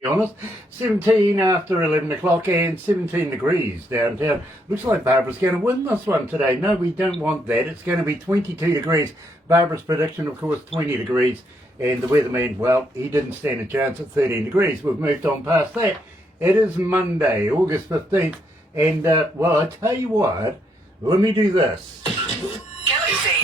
be honest. 17 after 11 o'clock and 17 degrees downtown. Looks like Barbara's going to win this one today. No, we don't want that. It's going to be 22 degrees. Barbara's prediction, of course, 20 degrees. And the weatherman, well, he didn't stand a chance at 13 degrees. We've moved on past that. It is Monday, August 15th. And, well, I tell you what, let me do this. Galaxy.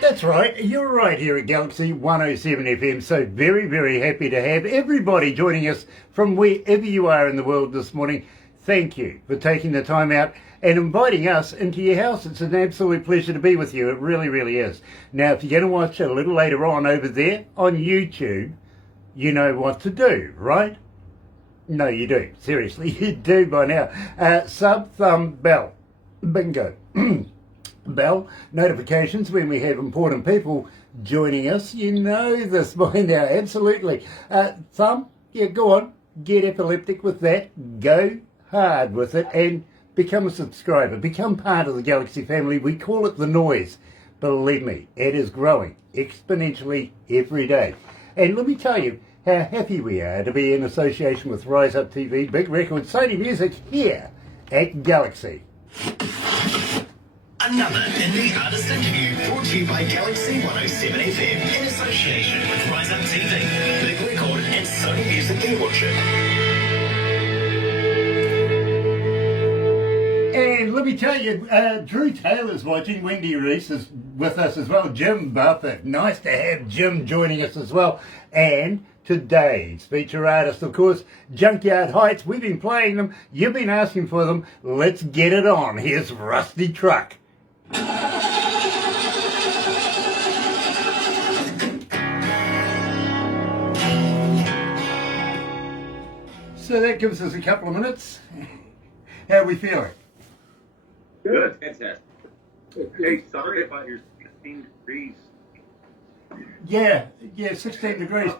That's right, you're right here at Galaxy 107 FM, so very, very happy to have everybody joining us from wherever you are in the world this morning. Thank you for taking the time out and inviting us into your house. It's an absolute pleasure to be with you, it really, really is. Now, if you're going to watch it a little later on over there on YouTube, you know what to do, right? No, you do. Seriously, you do by now. Sub, thumb, bell. Bingo. Bell notifications when we have important people joining us. You know this by now, absolutely. Thumb, yeah, go on, get epileptic with that, go hard with it, and become a subscriber, become part of the Galaxy family. We call it the noise. Believe me, it is growing exponentially every day. And let me tell you how happy we are to be in association with Rise Up TV, Big Record, Sony Music here at Galaxy. Another indie artist interview brought to you by Galaxy 107 FM in association with Rise Up TV, Big Record and Sony Music Stewardship. And let me tell you, Drew Taylor's watching, Wendy Reese is with us as well, Jim Buffett. Nice to have Jim joining us as well. And today's feature artist, of course, Junkyard Heights. We've been playing them, you've been asking for them. Let's get it on. Here's Rusty Truck. So that gives us a couple of minutes. How are we feeling? Good, fantastic. Hey, sorry about your 16 degrees. Yeah, 16 degrees.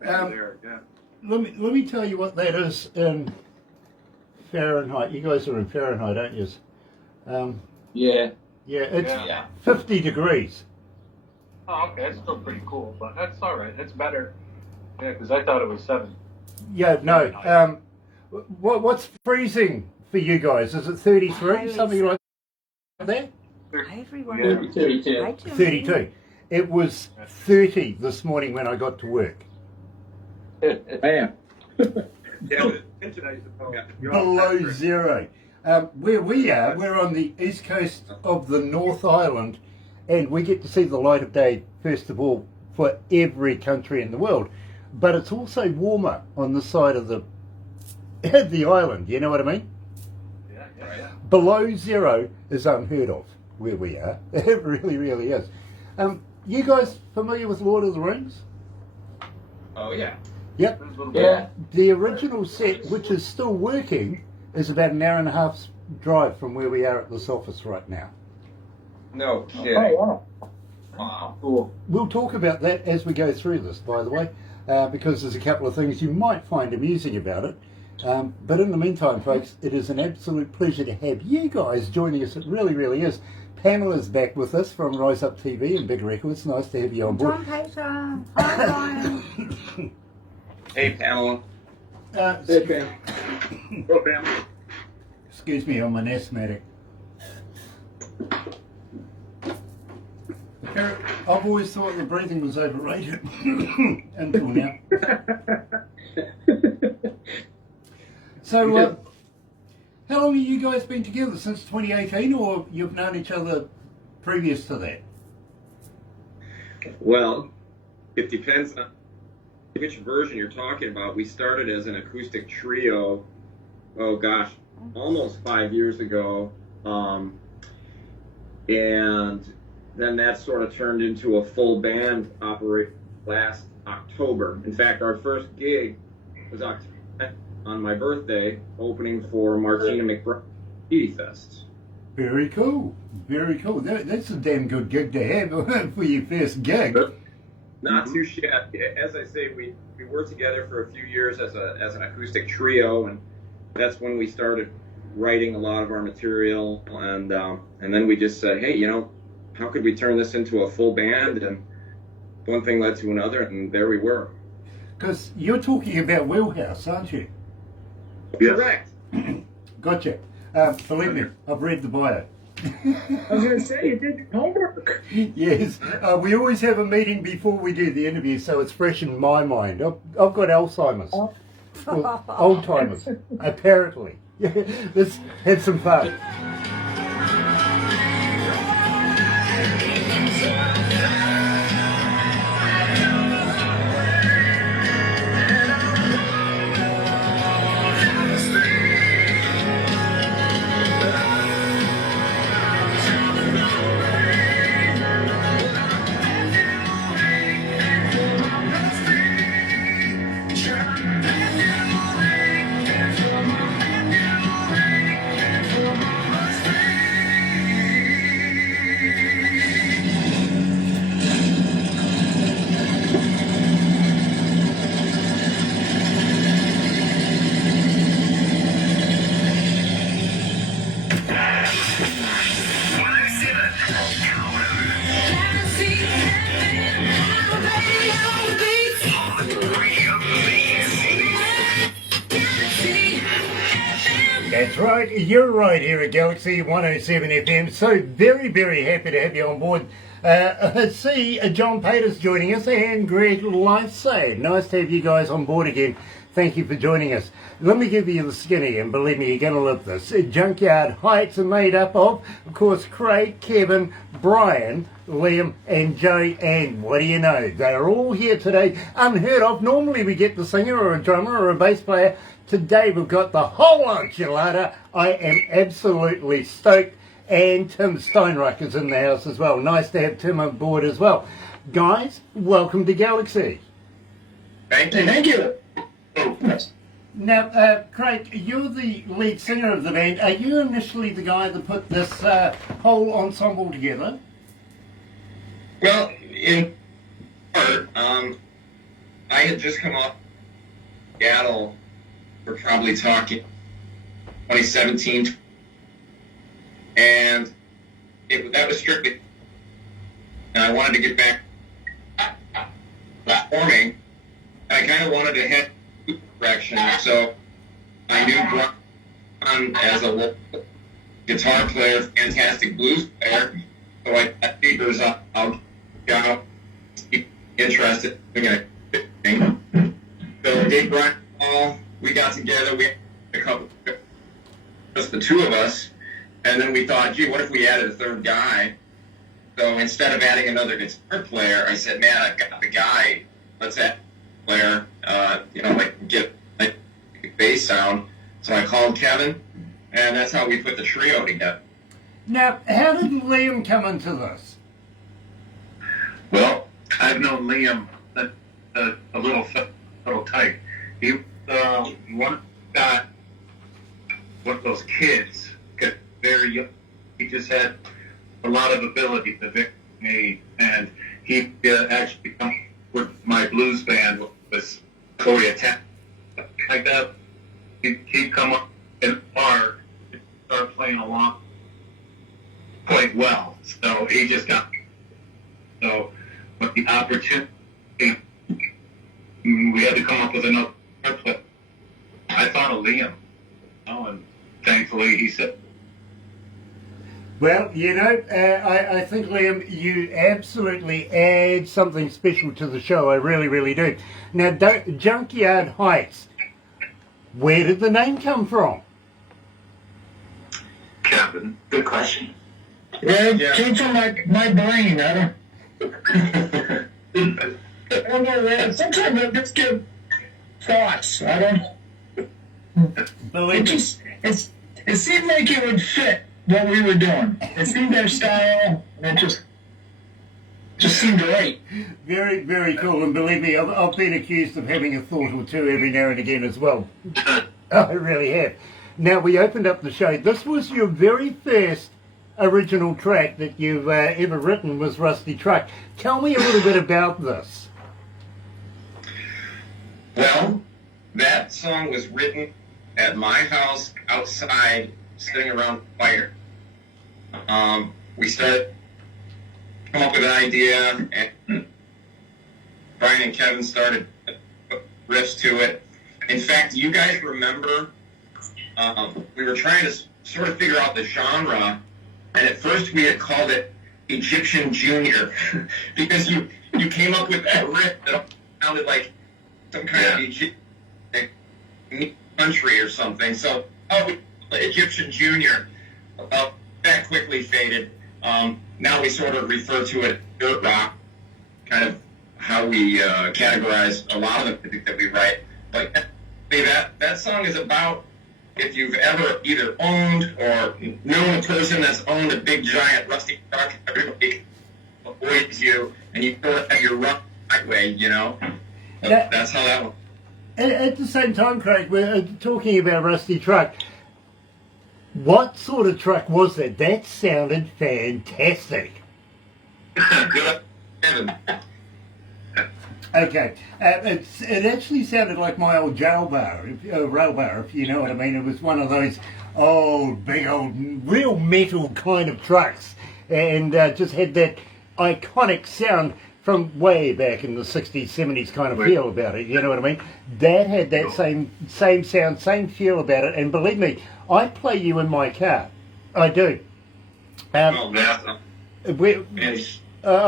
There, yeah. Let me tell you what that is in Fahrenheit. You guys are in Fahrenheit, aren't you? Yeah. Yeah, it's Yeah. 50 degrees. Oh, okay, that's still pretty cool, but that's all right. It's better. Yeah, because I thought it was 7. Yeah, no. What's freezing for you guys? Is it 33, something like that? Everyone. Yeah, 32. 32. It was 30 this morning when I got to work. Bam. Yeah, today's Below zero. Where we are, we're on the east coast of the North Island, and we get to see the light of day, first of all, for every country in the world. But it's also warmer on the side of the island, you know what I mean? Yeah. Below zero is unheard of where we are. It really, really is. You guys familiar with Lord of the Rings? Oh, yeah. Yep. Yeah. The original set, which is still working, is about an hour and a half's drive from where we are at this office right now. No. Oh, Yeah. wow. Wow. Cool. We'll talk about that as we go through this, by the way, because there's a couple of things you might find amusing about it. But in the meantime, folks, it is an absolute pleasure to have you guys joining us. It really, really is. Pamela's back with us from Rise Up TV and Big Records. Nice to have you on board. John Pater. Hi, Brian. Hey, Pamela. Okay. Oh, Bam. Excuse me, I'm an asthmatic. I've always thought the breathing was overrated until now. So, how long have you guys been together? Since 2018, or you've known each other previous to that? Well, it depends on which version you're talking about. We started as an acoustic trio, oh gosh, almost 5 years ago. And then that sort of turned into a full band operation last October. In fact, our first gig was on my birthday, opening for Martina McBride Beauty Fest. Very cool. Very cool. That's a damn good gig to have for your first gig. Not too shabby. As I say, we were together for a few years as an acoustic trio, and that's when we started writing a lot of our material, and then we just said, hey, how could we turn this into a full band? And one thing led to another, and there we were. Because you're talking about Wheelhouse, aren't you? Yes. Correct. Gotcha. Believe me, I've read the bio. I was going to say, you did your homework. Yes, we always have a meeting before we do the interview, so it's fresh in my mind. I've got Alzheimer's. Well, old timers, apparently. Let's have some fun. That's right, you're right here at Galaxy 107 FM. So very, very happy to have you on board. See John Paters joining us and Greg Lifesave. Nice to have you guys on board again. Thank you for joining us. Let me give you the skinny, and believe me, you're going to love this. Junkyard Heights are made up of course, Craig, Kevin, Brian, Liam, and Joe. And what do you know? They're all here today. Unheard of. Normally we get the singer or a drummer or a bass player. Today we've got the whole enchilada. I am absolutely stoked. And Tim Steinreich is in the house as well. Nice to have Tim on board as well. Guys, welcome to Galaxy. Thank you. Thank you. Now, Craig, you're the lead singer of the band. Are you initially the guy that put this whole ensemble together? Well, in part, I had just come off Seattle. We're probably talking 2017, and that was strictly. And I wanted to get back performing. I kind of wanted to head direction, so I knew Brian as a local guitar player, fantastic blues player. So I figures I'll be interested in anything. So I gave Brian a call. We got together. We had a couple, just the two of us, and then we thought, gee, what if we added a third guy? So instead of adding another guitar player, I said, man, I've got the guy. Let's add a player. Get a bass sound. So I called Kevin, and that's how we put the trio together. Now, how did Liam come into this? Well, I've known Liam a little tight. He one got one of those kids, got very young. He just had a lot of ability to very me, and he actually come with my blues band was Corey Attack. Like that, he'd come up in the bar and start playing along quite well. So he just got with the opportunity, we had to come up with another player. I thought of Liam, and thankfully he said. Well, I think, Liam, you absolutely add something special to the show. I really, really do. Now, Junkyard Heights, where did the name come from? Kevin, good question. Well, it came from my brain. I don't know, man. Sometimes I just get thoughts. I don't. Believe me. It seemed like it would fit what we were doing. It seemed our style, and it just seemed right. Very, very cool. And believe me, I've been accused of having a thought or two every now and again as well. I really have. Now, we opened up the show. This was your very first original track that you've ever written, was Rusty Truck. Tell me a little bit about this. Well, that song was written at my house outside sitting around the fire. We started to come up with an idea, and Brian and Kevin started riffs to it. In fact, you guys remember we were trying to sort of figure out the genre, and at first we had called it Egyptian Junior because you came up with that riff that sounded like some kind of Egyptian country or something. So, Egyptian Junior. That quickly faded. Now we sort of refer to it as dirt rock, kind of how we categorize a lot of the music that we write. But that song is about if you've ever either owned or known a person that's owned a big giant rusty truck, everybody avoids you, and you sort of have your rough way, you know. That's how that went. At the same time, Craig, we're talking about rusty truck. What sort of truck was that? That sounded fantastic. Good. Okay, it actually sounded like my old rail bar, if you know what I mean. It was one of those old, big old, real metal kind of trucks, and just had that iconic sound from way back in the 60s, 70s kind of feel about it, you know what I mean? That had that same sound, same feel about it, and believe me, I play you in my car. I do. I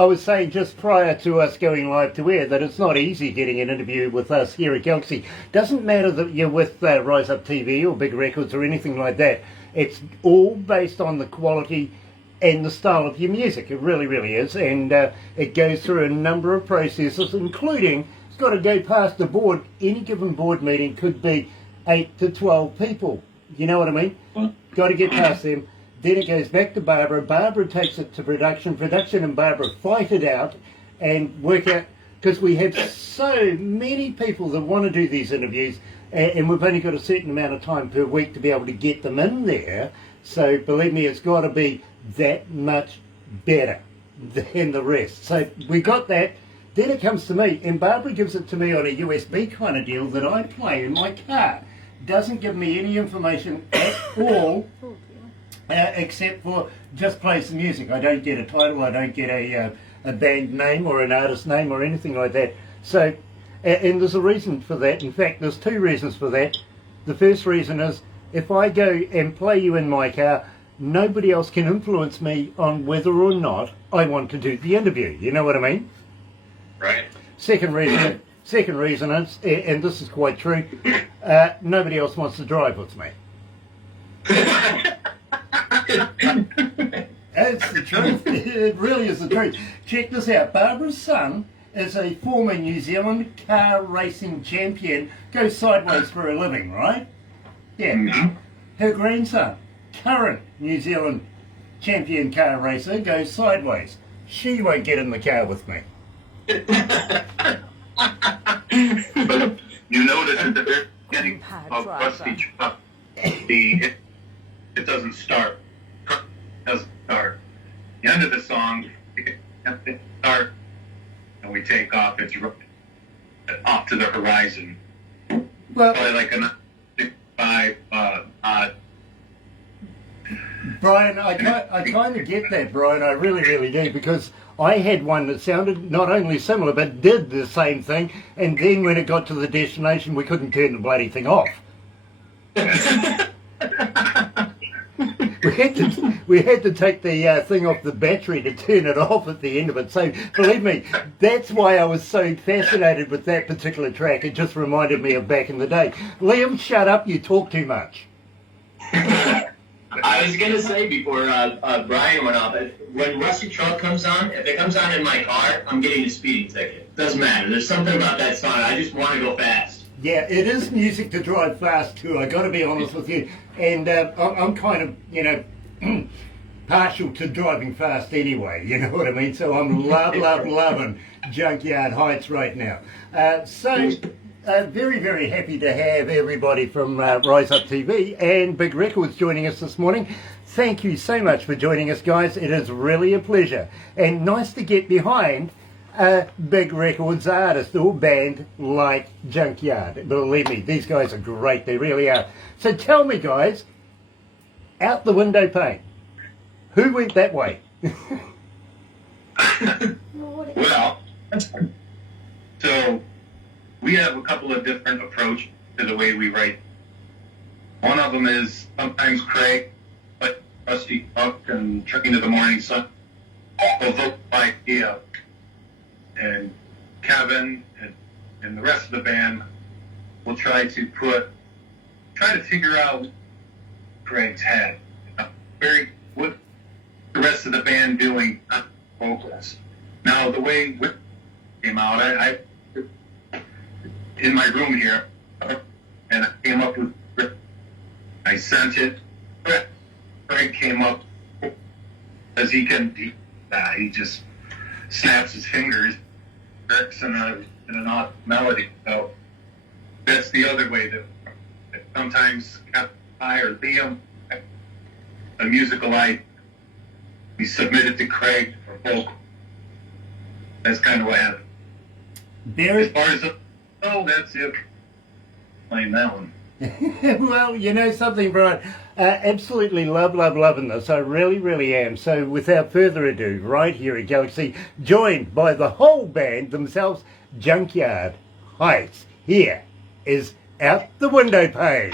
was saying just prior to us going live to air that it's not easy getting an interview with us here at Galaxy. Doesn't matter that you're with Rise Up TV or Big Records or anything like that. It's all based on the quality and the style of your music. It really, really is. And it goes through a number of processes, including it's got to go past the board. Any given board meeting could be 8 to 12 people. You know what I mean? Got to get past them. Then it goes back to Barbara. Barbara takes it to production. Production and Barbara fight it out and work out, because we have so many people that want to do these interviews, and we've only got a certain amount of time per week to be able to get them in there. So believe me, it's got to be that much better than the rest. So we got that. Then it comes to me, and Barbara gives it to me on a USB kind of deal that I play in my car. Doesn't give me any information at all. Except for just plays the music. I don't get a title, I don't get a band name or an artist name or anything like that. So, and there's a reason for that. In fact, there's two reasons for that. The first reason is, if I go and play you in my car, nobody else can influence me on whether or not I want to do the interview. You know what I mean? Right. Second reason is, and this is quite true, nobody else wants to drive with me. That's the truth. It really is the truth. Check this out. Barbara's son is a former New Zealand car racing champion. Goes sideways for a living, right? Yeah. Mm-hmm. Her grandson, current New Zealand champion car racer, goes sideways. She won't get in the car with me. You notice at the very beginning of Rusty Truck, it doesn't start. It doesn't start. The end of the song, it starts, and we take off. It's off to the horizon. Well, probably like a 5 Brian, I kind of get that, Brian. I really, really do, because I had one that sounded not only similar, but did the same thing, and then when it got to the destination, we couldn't turn the bloody thing off. We had to take the thing off the battery to turn it off at the end of it. So believe me, that's why I was so fascinated with that particular track. It just reminded me of back in the day. Liam, shut up, you talk too much. I was going to say before Brian went off, when Rusty Truck comes on, if it comes on in my car, I'm getting a speeding ticket. Doesn't matter. There's something about that song. I just want to go fast. Yeah, it is music to drive fast to, I got to be honest with you. And I'm kind of, partial to driving fast anyway, you know what I mean? So I'm loving Junkyard Heights right now. Very, very happy to have everybody from Rise Up TV and Big Records joining us this morning. Thank you so much for joining us, guys. It is really a pleasure. And nice to get behind a Big Records artist or band like Junkyard. Believe me, these guys are great. They really are. So tell me, guys, out the window pane. Who went that way? Well, so we have a couple of different approaches to the way we write. One of them is sometimes Craig, but Rusty Buck and Train to the Morning Sun will vote by idea, and Kevin and the rest of the band will try to figure out Craig's head. What the rest of the band doing vocals. Now the way it came out, I in my room here, and I came up with. I sent it. Craig came up as he just snaps his fingers, works in an odd melody. So that's the other way that sometimes I or Liam, a musical we submitted to Craig for vocal. That's kind of what happened. As far as that's it. Playing that one. Well, you know something, Brian? Absolutely loving this. I really am. So without further ado, right here at Galaxy, joined by the whole band themselves, Junkyard Heights. Here is Out the Window Pane.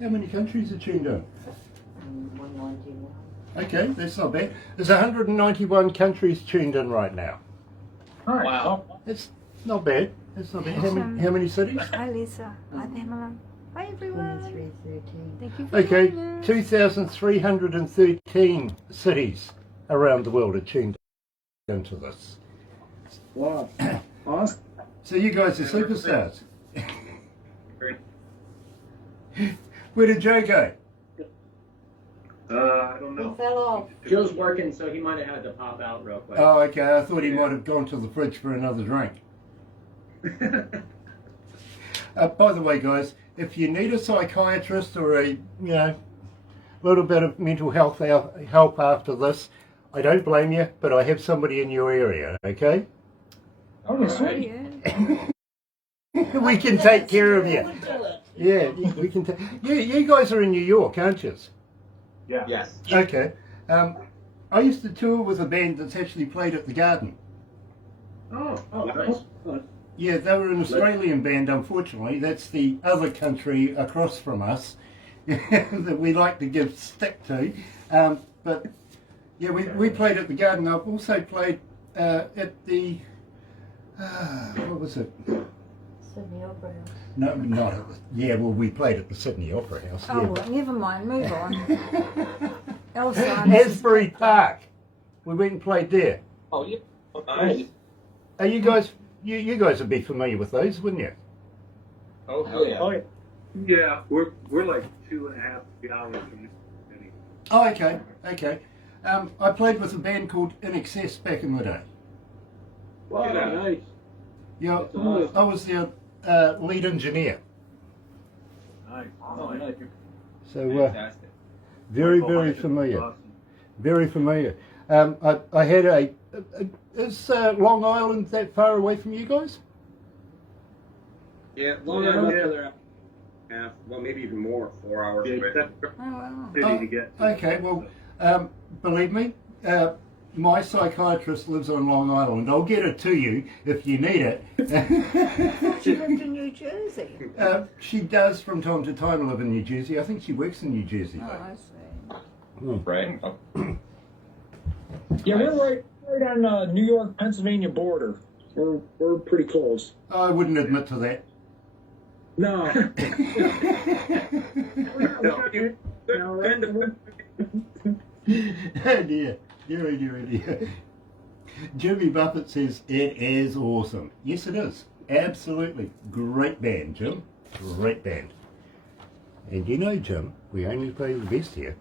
How many countries are tuned in? 191. Okay, that's not bad. There's 191 countries tuned in right now. Wow. It's not bad. It's not bad. How many cities? Hi, Lisa. Hi, Pamela. Hi, everyone. 2313. Thank you for Okay, joining us. 2,313 cities around the world are tuned into this. Wow. Awesome. So you guys are superstars. Where did Joe go? I don't He know. fell off. Joe's working, so he might have had to pop out real quick. Oh, okay. I thought he might have gone to the fridge for another drink. By the way, guys, if you need a psychiatrist or a little bit of mental health help after this, I don't blame you, but I have somebody in your area. Okay? Oh, Oh, yeah. We can take care of you. Yeah, we can. You guys are in New York, aren't you? Yeah. Yes. Okay. I used to tour with a band that's actually played at the Garden. Oh, nice. Yeah, they were an Australian band, unfortunately. That's the other country across from us that we like to give stick to. But yeah, we played at the Garden. I've also played at the, what was it? Sydney Opera House. No, not at the, yeah, well, we played at the Sydney Opera House. Oh, Yeah. well, never mind. Move on. Elsa. Asbury Park. We went and played there. Oh, yeah. Nice. Are you guys, you guys would be familiar with those, wouldn't you? Oh, yeah. Oh, yeah. Yeah, we're like 2.5 hours from the Oh, okay. I played with a band called In Excess back in the day. Wow, nice. Yeah, That's awesome. I was their lead engineer. Nice. Oh, nice. So Fantastic. very familiar. Very familiar. I had is Long Island that far away from you guys? Yeah, Long Island. Well, maybe even more. 4 hours Yeah, away. that's Oh, wow. city to get to. Okay, well, believe me, my psychiatrist lives on Long Island. I'll get it to you if you need it. She lived in New Jersey. She does from time to time live in New Jersey. I think she works in New Jersey. Oh, though. I see. Right. Yeah, we're right on New York, Pennsylvania border. We're pretty close. I wouldn't admit to that. No. Oh dear. Dear. Jimmy Buffett says it is awesome. Yes, it is. Absolutely. Great band, Jim. Great band. And you know, Jim, we only play the best here.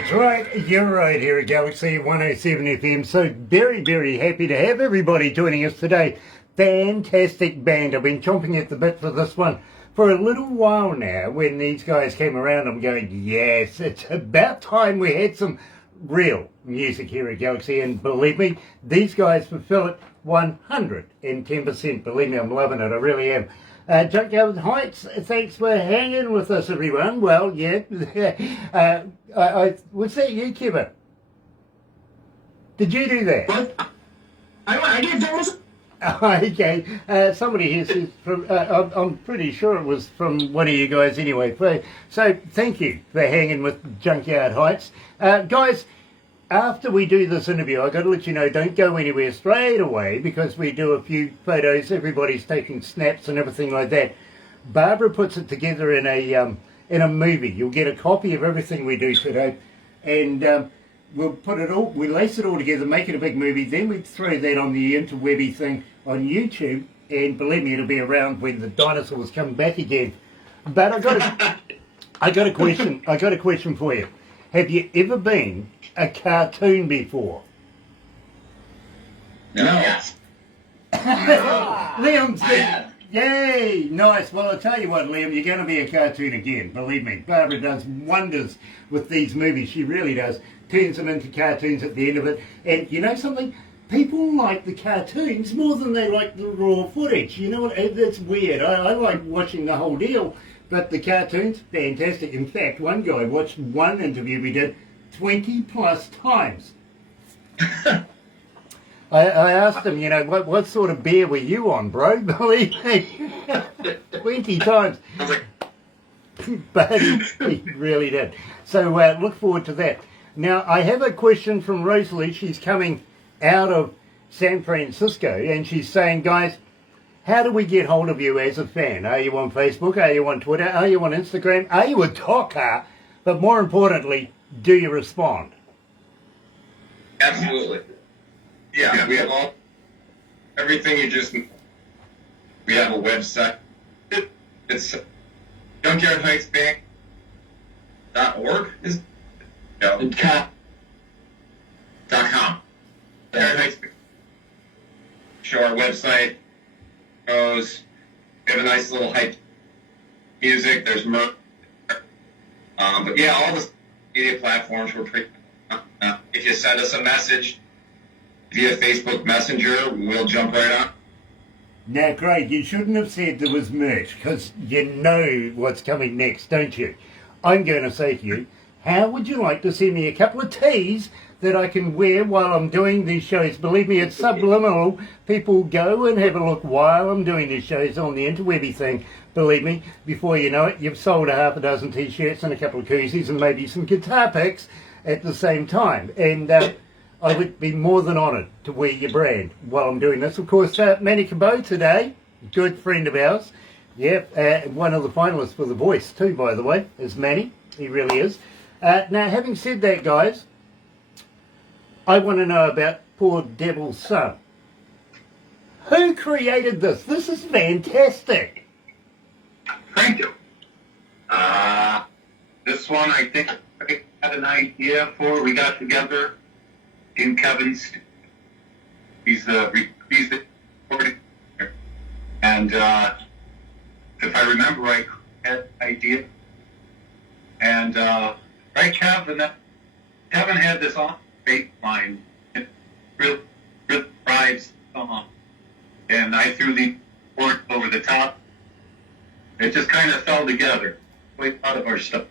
That's right, you're right here at Galaxy 107 FM. So very, very happy to have everybody joining us today. Fantastic band. I've been chomping at the bit for this one for a little while now. When these guys came around, I'm going, yes, it's about time we had some real music here at Galaxy. And believe me, these guys fulfill it 110%. Believe me, I'm loving it. I really am. Junkyard Heights, thanks for hanging with us, everyone. Well, yeah. Was that you, Kevin? Did you do that? What? I did those. Okay. Somebody here says from. I'm pretty sure it was from one of you guys anyway. So thank you for hanging with Junkyard Heights, guys. After we do this interview, I've got to let you know, don't go anywhere straight away because we do a few photos. Everybody's taking snaps and everything like that. Barbara puts it together in a movie. You'll get a copy of everything we do today, and we'll lace it all together, make it a big movie. Then we throw that on the interwebby thing on YouTube, and believe me, it'll be around when the dinosaurs come back again. But I got a question for you. Have you ever been a cartoon before? No. Liam's been, yay, nice. Well, I'll tell you what, Liam, you're going to be a cartoon again, believe me. Barbara does wonders with these movies, she really does. Turns them into cartoons at the end of it. And you know something? People like the cartoons more than they like the raw footage. You know what? That's weird. I like watching the whole deal. But the cartoons, fantastic. In fact, one guy watched one interview we did 20 plus times. I asked him, you know, what sort of beer were you on, bro? Believe me, 20 times. But he really did. So look forward to that. Now, I have a question from Rosalie. She's coming out of San Francisco, and she's saying, guys, how do we get hold of you as a fan? Are you on Facebook? Are you on Twitter? Are you on Instagram? Are you a talker? But more importantly, do you respond? Absolutely. Yeah, we have everything you just. We have a website. It's junkyardheightsbank.org. .com. Show our website. We have a nice little hype music. There's merch. But yeah, all the media platforms were pretty. If you send us a message via Facebook Messenger, we'll jump right on. Now, Craig, you shouldn't have said there was merch because you know what's coming next, don't you? I'm going to say to you, how would you like to send me a couple of tees that I can wear while I'm doing these shows? Believe me, it's subliminal. People go and have a look while I'm doing these shows on the interwebby thing. Believe me, before you know it, you've sold a half a dozen t-shirts and a couple of koozies and maybe some guitar picks at the same time. And I would be more than honoured to wear your brand while I'm doing this. Of course, Manny Cabot today, good friend of ours. Yeah, one of the finalists for The Voice too, by the way, is Manny. He really is. Now, having said that, guys, I want to know about Poor Devil's Son. Who created this? This is fantastic. Thank you. This one, I think I had an idea for. We got together in Kevin's. He's the recording, and if I remember right, had an idea. And right, Kevin had this on bass line, really drives song, and I threw the chords over the top. It just kind of fell together. Way out of our stuff.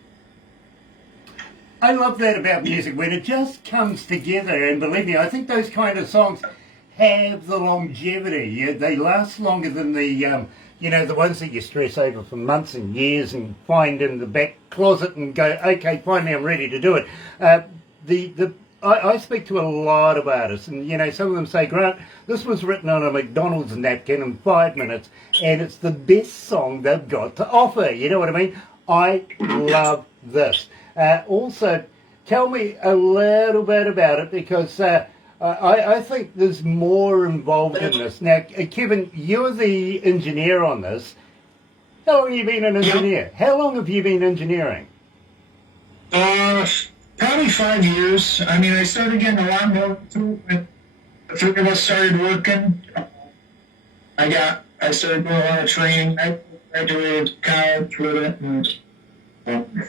I love that about music, when it just comes together, and believe me, I think those kind of songs have the longevity. Yeah, they last longer than the, the ones that you stress over for months and years and find in the back closet and go, okay, finally I'm ready to do it. I speak to a lot of artists, and some of them say, Grant, this was written on a McDonald's napkin in 5 minutes, and it's the best song they've got to offer. You know what I mean? I love this. Also, tell me a little bit about it, because I think there's more involved in this. Now, Kevin, you're the engineer on this. How long have you been an engineer? How long have you been engineering? Probably 5 years. I mean, I started getting a lot more too. The three of us started working. I started doing a lot of training. I graduated college with it. And,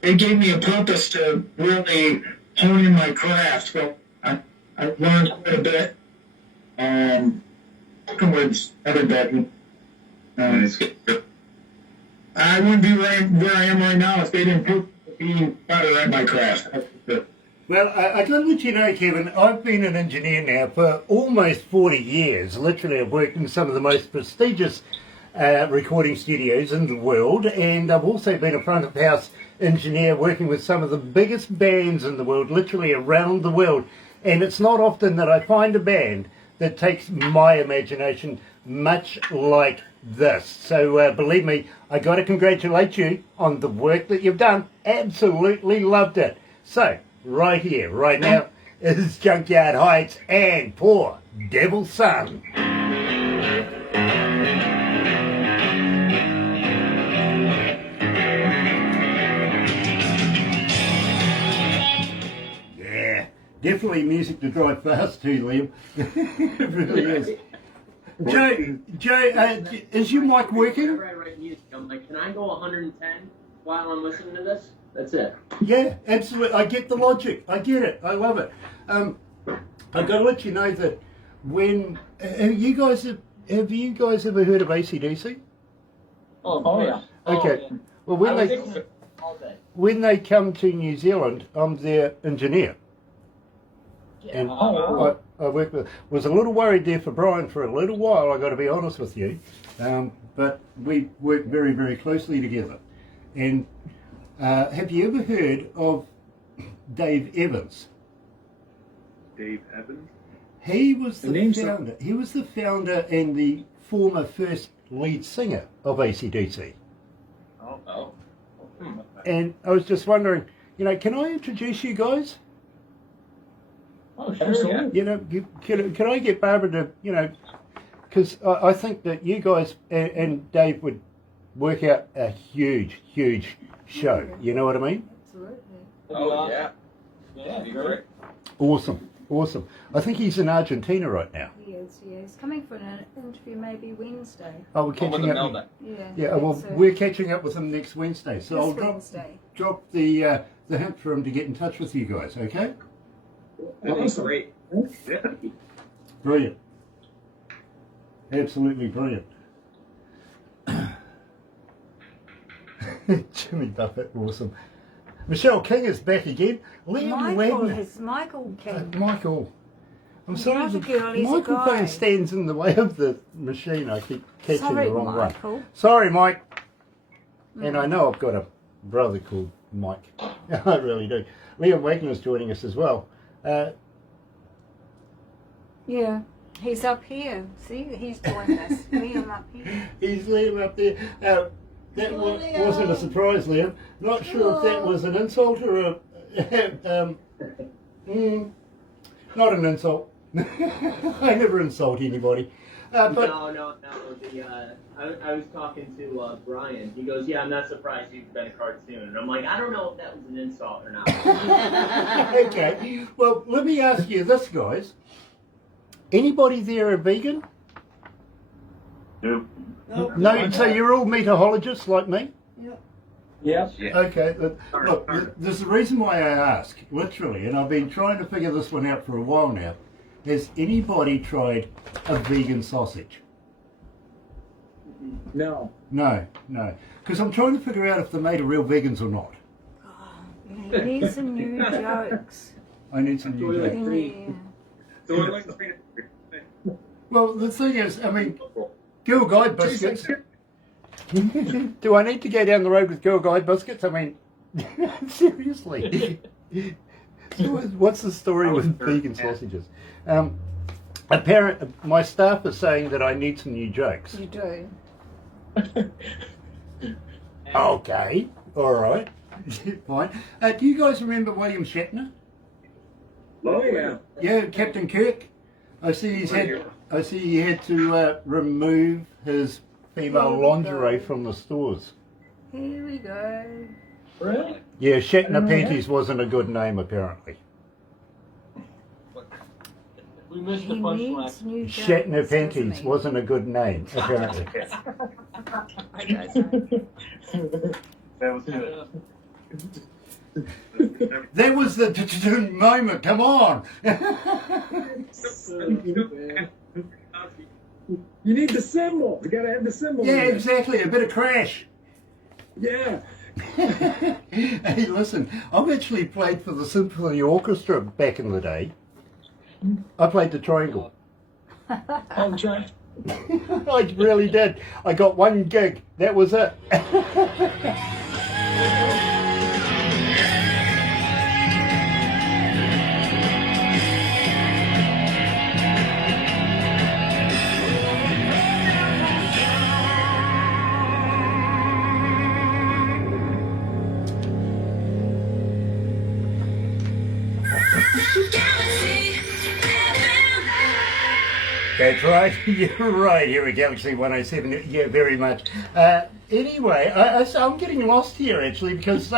it gave me a purpose to really hone in my craft. So I learned quite a bit. Working with everybody. I wouldn't be where I am right now if they didn't help me be better at my craft. Well, I got to let you know, Kevin, I've been an engineer now for almost 40 years. Literally, I've worked in some of the most prestigious recording studios in the world, and I've also been a front of house engineer working with some of the biggest bands in the world, literally around the world. And it's not often that I find a band that takes my imagination much like this. So believe me, I got to congratulate you on the work that you've done. Absolutely loved it. So right here, right now, is Junkyard Heights and Poor Devil's Son. Yeah, definitely music to drive fast to, Liam. It really is. Joe, is your mic working? Whenever I write music, I'm like, can I go 110 while I'm listening to this? That's it. Yeah, absolutely. I get the logic. I get it. I love it. I've got to let you know that when have you guys ever heard of AC/DC? Oh yeah. Okay. Oh, yeah. Well, when they come to New Zealand, I'm their engineer. Yeah. And I work with. Was a little worried there for Brian for a little while. I got to be honest with you, but we work very, very closely together. And have you ever heard of Dave Evans? Dave Evans? He was the founder. He was the founder and the former first lead singer of AC/DC. Oh. And I was just wondering, can I introduce you guys? Oh, sure. Yeah. Can I get Barbara to, because I think that you guys and Dave would work out a huge, huge show. You know what I mean? Absolutely. Oh, yeah. Yeah, you're right. Awesome. I think he's in Argentina right now. He is, yeah. He's coming for an interview maybe Wednesday. Oh, we're catching up. Yeah. Yeah, well, we're catching up with him next Wednesday. So I'll drop the hint for him to get in touch with you guys, okay? That's great. Yeah. Brilliant. Absolutely brilliant. Jimmy Buffett, awesome. Michelle King is back again. Liam Wagner. Michael King. Michael. I'm sorry, not a girl, he's a Michael guy. phone stands in the way of the machine. I keep catching Sorry, the wrong Michael. one. Sorry, Mike. And I know I've got a brother called Mike. I really do. Liam Wagner's joining us as well. Yeah. He's up here. See, he's joined us. Liam up here. He's Liam up there. That wasn't a surprise, Liam. Not sure if that was an insult or not an insult. I never insult anybody. But No. I was talking to Brian. He goes, "Yeah, I'm not surprised you've been a cartoon." And I'm like, I don't know if that was an insult or not. Okay. Well, let me ask you this, guys. Anybody there a vegan? No. No. So you're all meatahologists like me? Yeah. Okay, look, there's a reason why I ask, literally, and I've been trying to figure this one out for a while now. Has anybody tried a vegan sausage? No. No. Because I'm trying to figure out if they're made of real vegans or not. You need some new jokes. I need some new jokes. Yeah. So I like to think Well, the thing is, I mean, Girl Guide biscuits. Do I need to go down the road with Girl Guide biscuits? I mean, seriously. So what's the story with vegan sausages? My staff is saying that I need some new jokes. You do. Okay, all right, fine. Do you guys remember William Shatner? Oh, yeah. Yeah, Captain Kirk. I see he had to remove his female lingerie from the stores. Here we go. Really? Yeah, Shatner Panties wasn't a good name, apparently. We missed the He punchline. needs new Shatner guns, doesn't Panties he? wasn't a good name, apparently. That was good. There was the moment, come on! You need the symbol. You gotta have the symbol. Yeah, exactly, a bit of crash. Yeah. Hey, listen, I've actually played for the symphony orchestra back in the day. I played the triangle. Oh, John. I really did. I got one gig. That was it. That's right. You're right here at Galaxy 107. Yeah, very much. Anyway, I'm getting lost here actually because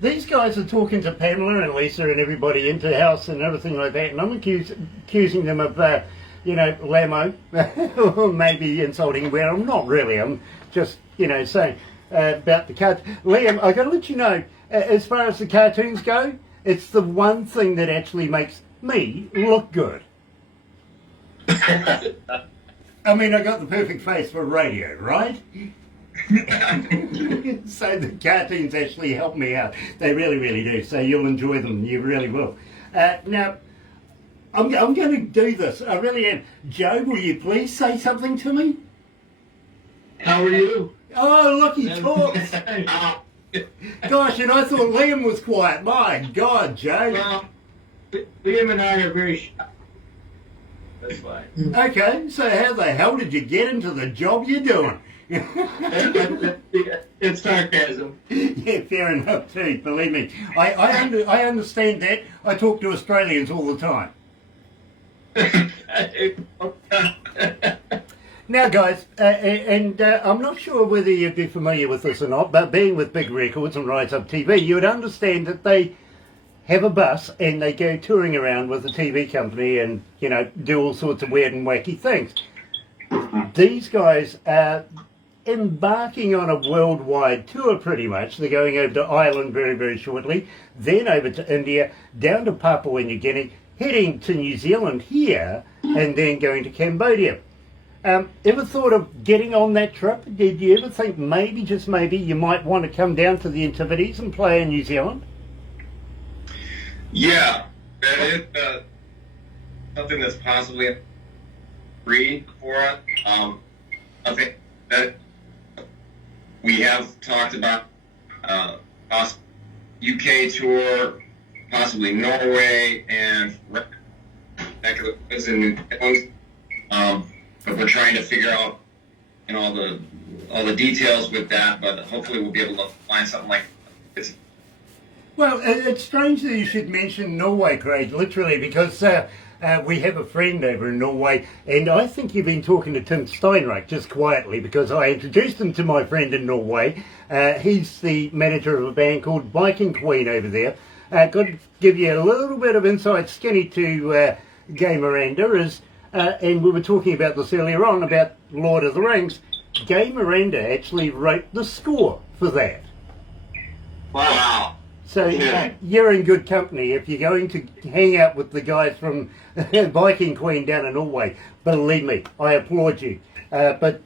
these guys are talking to Pamela and Lisa and everybody into the house and everything like that, and I'm accusing them of, lamo, or maybe insulting. Well, I'm not really. I'm just, saying about the cartoons. Liam, I got to let you know, as far as the cartoons go, it's the one thing that actually makes me look good. I mean, I got the perfect face for radio, right? So the cartoons actually help me out. They really, really do. So you'll enjoy them. You really will. Now, I'm going to do this. I really am. Joe, will you please say something to me? How are you? Oh, look, he talks. Gosh, and I thought Liam was quiet. My God, Joe. Well, Liam and I are very shy. That's fine. Okay, so how the hell did you get into the job you're doing? It's sarcasm. Yeah, fair enough too, believe me. I understand that. I talk to Australians all the time. Now guys, I'm not sure whether you'd be familiar with this or not, but being with Big Records and Rise Up TV, you would understand that they have a bus and they go touring around with a TV company and, do all sorts of weird and wacky things. These guys are embarking on a worldwide tour pretty much. They're going over to Ireland very, very shortly, then over to India, down to Papua New Guinea, heading to New Zealand here, and then going to Cambodia. Ever thought of getting on that trip? Did you ever think maybe, just maybe, you might want to come down to the Antipodes and play in New Zealand? Yeah, that is something that's possibly free for us. I think that we have talked about UK tour, possibly Norway, and is in New Zealand. But we're trying to figure out all the details with that. But hopefully we'll be able to find something like this. Well, it's strange that you should mention Norway, Craig, literally, because we have a friend over in Norway, and I think you've been talking to Tim Steinreich just quietly, because I introduced him to my friend in Norway. He's the manager of a band called Viking Queen over there. Got to give you a little bit of inside skinny to Gay Miranda, and we were talking about this earlier on, about Lord of the Rings. Gay Miranda actually wrote the score for that. Wow. So you're in good company if you're going to hang out with the guys from Viking Queen down in Norway. Believe me, I applaud you. But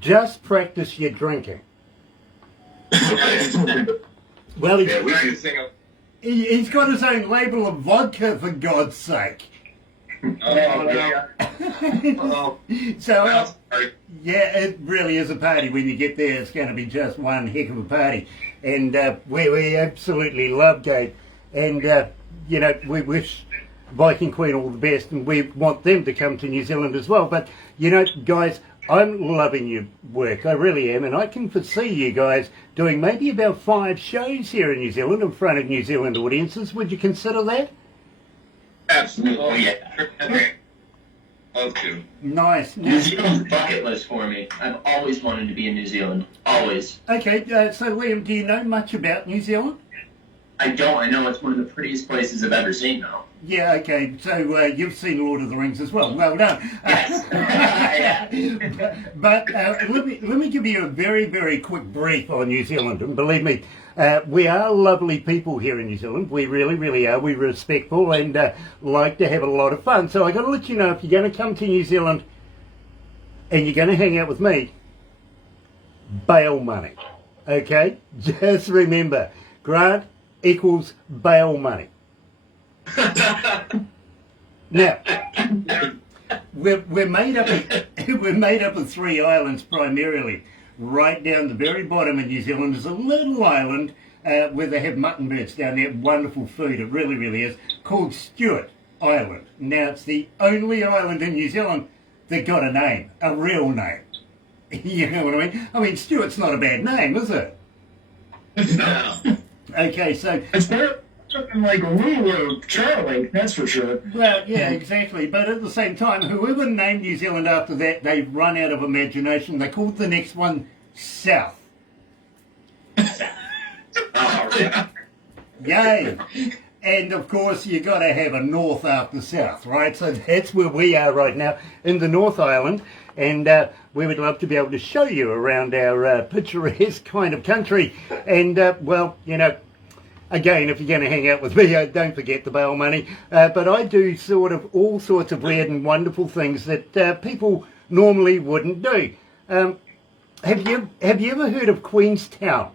just practice your drinking. Well, he's got his own label of vodka, for God's sake. So, yeah, it really is a party. When you get there, it's going to be just one heck of a party. And we absolutely love Gabe. And, we wish Viking Queen all the best, and we want them to come to New Zealand as well. But, guys, I'm loving your work. I really am. And I can foresee you guys doing maybe about 5 shows here in New Zealand in front of New Zealand audiences. Would you consider that? Absolutely, yeah. Love to. Nice. New Zealand's a bucket list for me. I've always wanted to be in New Zealand. Always. Okay, so Liam, do you know much about New Zealand? I don't. I know it's one of the prettiest places I've ever seen, though. Yeah, okay. So you've seen Lord of the Rings as well. Well done. Yes. But let me give you a very, very quick brief on New Zealand. And believe me, we are lovely people here in New Zealand. We really, really are. We're respectful and like to have a lot of fun. So I got to let you know, if you're going to come to New Zealand and you're going to hang out with me, bail money. Okay? Just remember, grant equals bail money. Now, we're made up of 3 islands primarily. Right down the very bottom of New Zealand is a little island where they have mutton birds down there. Wonderful food, it really, really is, called Stewart Island. Now, it's the only island in New Zealand that got a name, a real name. You know what I mean? I mean, Stewart's not a bad name, is it? No. Okay, so... It's better something like Lou or Charlie, that's for sure. Well, yeah, exactly. But at the same time, whoever named New Zealand after that, they've run out of imagination. They called the next one South. Yay! And of course, you got to have a North after South, right? So that's where we are right now, in the North Island. And we would love to be able to show you around our picturesque kind of country. And, well, you know, again, if you're going to hang out with me, don't forget the bail money. But I do all sorts of weird and wonderful things that people normally wouldn't do. Have you ever heard of Queenstown?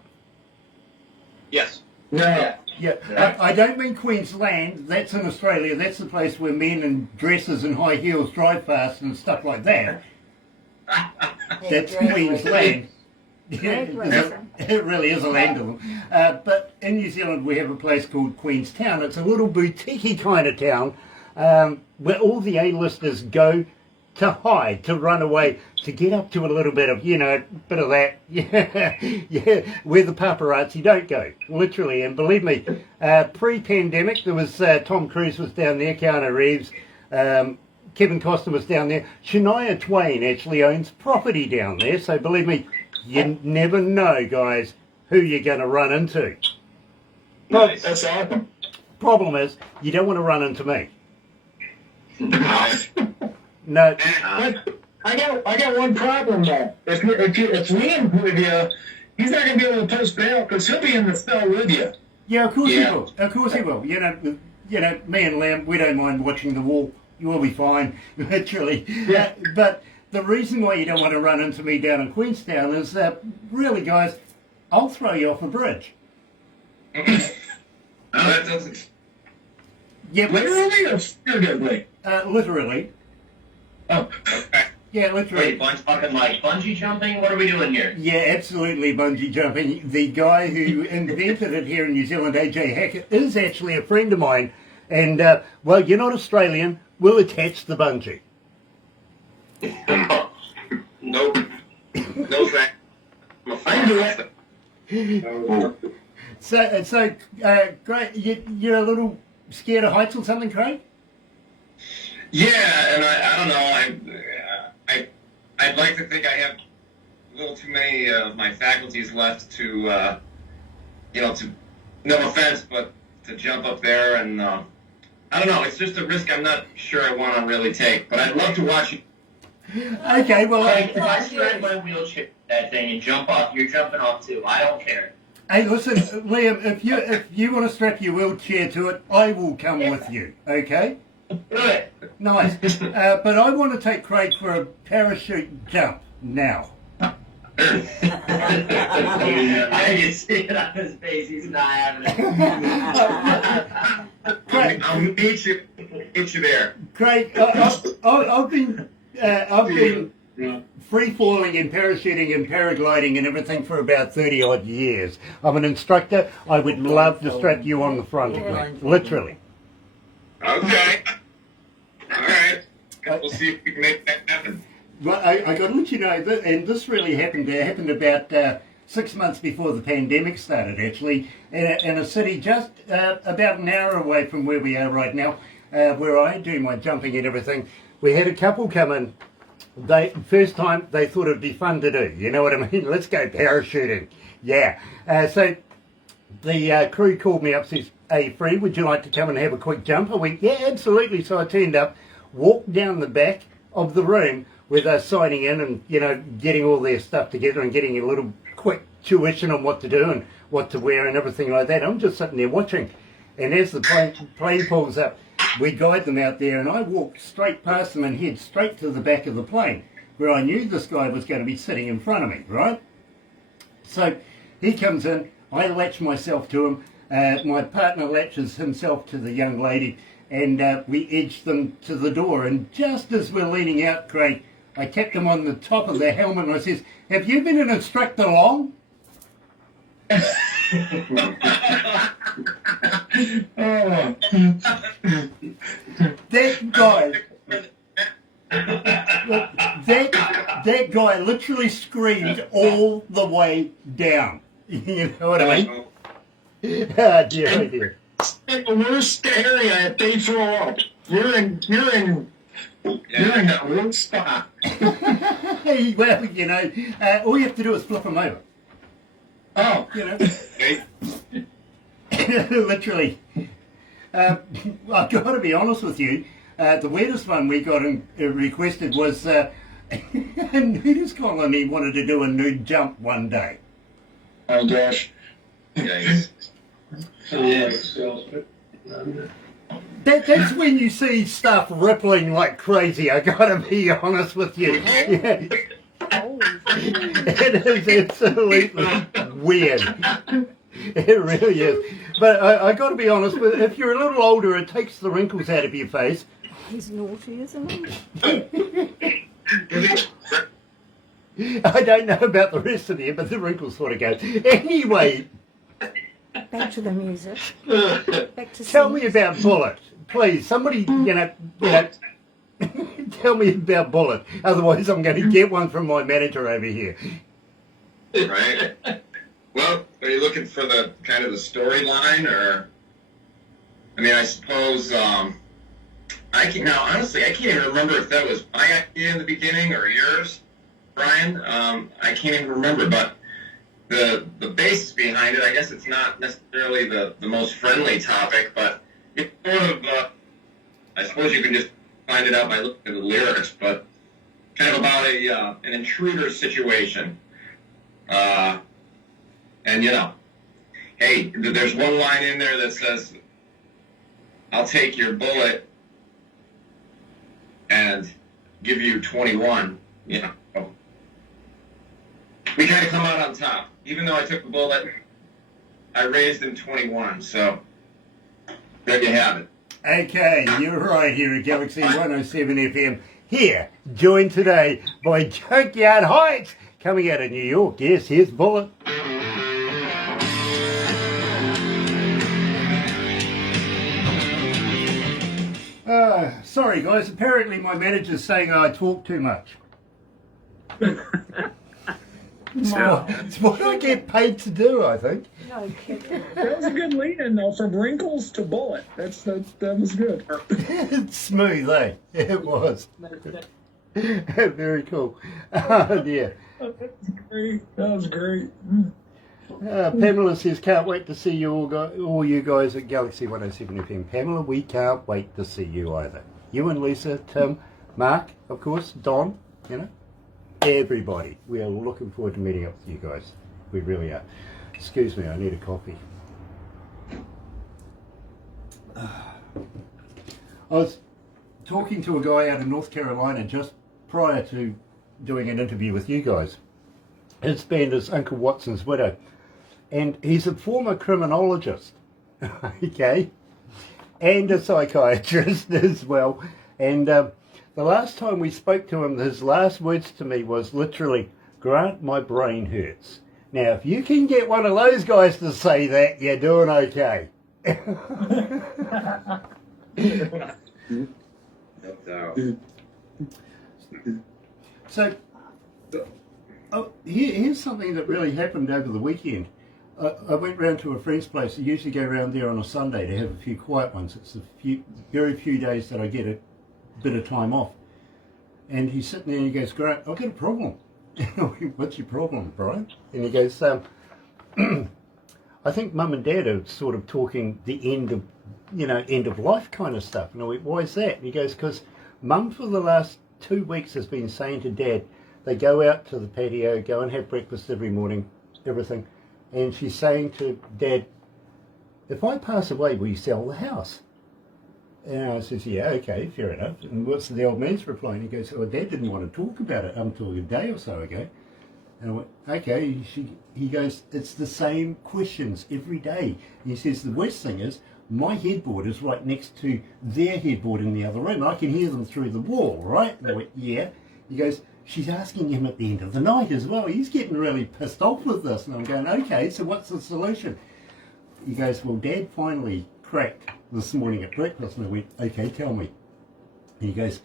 Yes. No. Yeah, I don't mean Queensland. That's in Australia. That's the place where men in dresses and high heels drive fast and stuff like that. That's Queensland. It really is a land of them. But in New Zealand we have a place called Queenstown. It's a little boutique kind of town where all the A-listers go to hide, to run away, to get up to a little bit of, you know, bit of that, yeah, where the paparazzi don't go, literally. And believe me, pre-pandemic there was Tom Cruise was down there, Keanu Reeves, Kevin Costner was down there. Shania Twain actually owns property down there, so believe me, you never know, guys, who you're going to run into. Nice. That's awesome. Problem is, you don't want to run into me. No. I got one problem though. If Liam with you, he's not going to be able to post bail because he'll be in the cell with you. Yeah, of course he will. Of course he will. You know, me and Liam, we don't mind watching the wall. You will be fine, literally. Yeah. But the reason why you don't want to run into me down in Queenstown is that, really, guys, I'll throw you off a bridge. No, that doesn't. Yeah, Literally or figuratively? Literally. Oh. Okay. Yeah, literally. Wait, fucking like bungee jumping? What are we doing here? Yeah, absolutely, bungee jumping. The guy who invented it here in New Zealand, AJ Hackett, is actually a friend of mine. And, well, you're not Australian. We'll attach the bungee. Nope. No thanks. I'm a fan. So, great. You're a little scared of heights or something, Craig? Yeah, and I don't know. I'd like to think I have a little too many of my faculties left to, you know, to, no offense, but to jump up there and, I don't know. It's just a risk I'm not sure I want to really take, but I'd love to watch you. Okay, well, If I strap my wheelchair that thing and jump off, you're jumping off too. I don't care. hey, listen, Liam, if you want to strap your wheelchair to it, I will come with you, okay? Good. Nice. But I want to take Craig for a parachute jump now. I can see it on his face. He's not having it. Craig, I'll meet you there. Craig, I've been free falling and parachuting and paragliding and everything for about 30 odd years. I'm an instructor. I would love to strap you on the front of me, literally. Okay. All right. We'll see if we can make that happen. Well, I got to let you know, that, and this really happened. It happened about 6 months before the pandemic started, actually, in a city just about an hour away from where we are right now, where I do my jumping and everything. We had a couple come in. First time they thought it'd be fun to do. You know what I mean? Let's go parachuting. Yeah. So the crew called me up, says, "Hey, Fred, would you like to come and have a quick jump?" I went, "Yeah, absolutely." So I turned up, walked down the back of the room where they're signing in and, you know, getting all their stuff together and getting a little quick tuition on what to do and what to wear and everything like that. I'm just sitting there watching. And as the plane pulls up, we guide them out there, and I walk straight past them and head straight to the back of the plane, where I knew this guy was going to be sitting in front of me, right? So he comes in, I latch myself to him, my partner latches himself to the young lady, and we edge them to the door. And just as we're leaning out, Craig, I tapped him on the top of the helmet and I says, "Have you been an instructor long?" That guy literally screamed all the way down. You know what I mean? Ah, dear, oh dear. The worst area if they throw up. You're in that one spot. Well, you know, all you have to do is flip them over. Oh, you know. Literally. I've got to be honest with you. The weirdest one we got requested was a nudist colony wanted to do a nude jump one day. Oh gosh. Yikes. That's when you see stuff rippling like crazy. I gotta be honest with you. Yeah. It is absolutely weird. It really is. But I got to be honest with you, if you're a little older, it takes the wrinkles out of your face. He's naughty, isn't he? I don't know about the rest of you, but the wrinkles sort of go. Anyway. Back to the music. Back to Tell me about Bullet. Please, somebody, you know, tell me about Bullet. Otherwise, I'm going to get one from my manager over here. Right. Well, are you looking for the kind of the storyline, or? I mean, I suppose honestly, I can't even remember if that was my idea in the beginning or yours, Brian. I can't even remember, but the basis behind it, I guess it's not necessarily the most friendly topic, but it's sort of, I suppose you can just find it out by looking at the lyrics, but kind of about an intruder situation. And, you know, hey, there's one line in there that says, "I'll take your bullet and give you 21, you know. We kind of come out on top. Even though I took the bullet, I raised him 21, so there you have it. Okay, you're right here at Galaxy 107 FM. Here, joined today by Junkyard Heights, coming out of New York. Yes, here's Bullet. Sorry guys, apparently my manager's saying I talk too much. It's what I get paid to do, I think. No kidding. That was a good lead-in, though, from wrinkles to Bullet. That was good. It's smooth, eh? It was. Very cool. Oh dear. That was great. Pamela says, "Can't wait to see you all you guys at Galaxy 107 FM. Pamela, we can't wait to see you either. You and Lisa, Tim, Mark, of course, Don, you know, everybody. We are looking forward to meeting up with you guys. We really are. Excuse me, I need a coffee. I was talking to a guy out of North Carolina just prior to doing an interview with you guys. His band is Uncle Watson's Widow, and he's a former criminologist, okay, and a psychiatrist as well. And the last time we spoke to him, his last words to me was literally, "Grant, my brain hurts." Now, if you can get one of those guys to say that, you're doing okay. So, here's something that really happened over the weekend. I went round to a friend's place. I usually go around there on a Sunday to have a few quiet ones. It's very few days that I get a bit of time off. And he's sitting there and he goes, "Grant, I've got a problem." "What's your problem, Brian?" And he goes, "I I think Mum and Dad are sort of talking the end of life kind of stuff. And I went, why is that? And he goes, because Mum for the last 2 weeks has been saying to Dad, they go out to the patio, go and have breakfast every morning, everything. And she's saying to Dad, if I pass away, will you sell the house? And I says, yeah, okay, fair enough. And what's the old man's reply? And he goes, oh, Dad didn't want to talk about it until a day or so ago. And I went, okay. He goes, it's the same questions every day. He says, the worst thing is, my headboard is right next to their headboard in the other room. I can hear them through the wall, right? And I went, yeah. He goes, she's asking him at the end of the night as well. He's getting really pissed off with this. And I'm going, okay, so what's the solution? He goes, well, Dad finally cracked this morning at breakfast. And I went, okay, tell me. And he goes,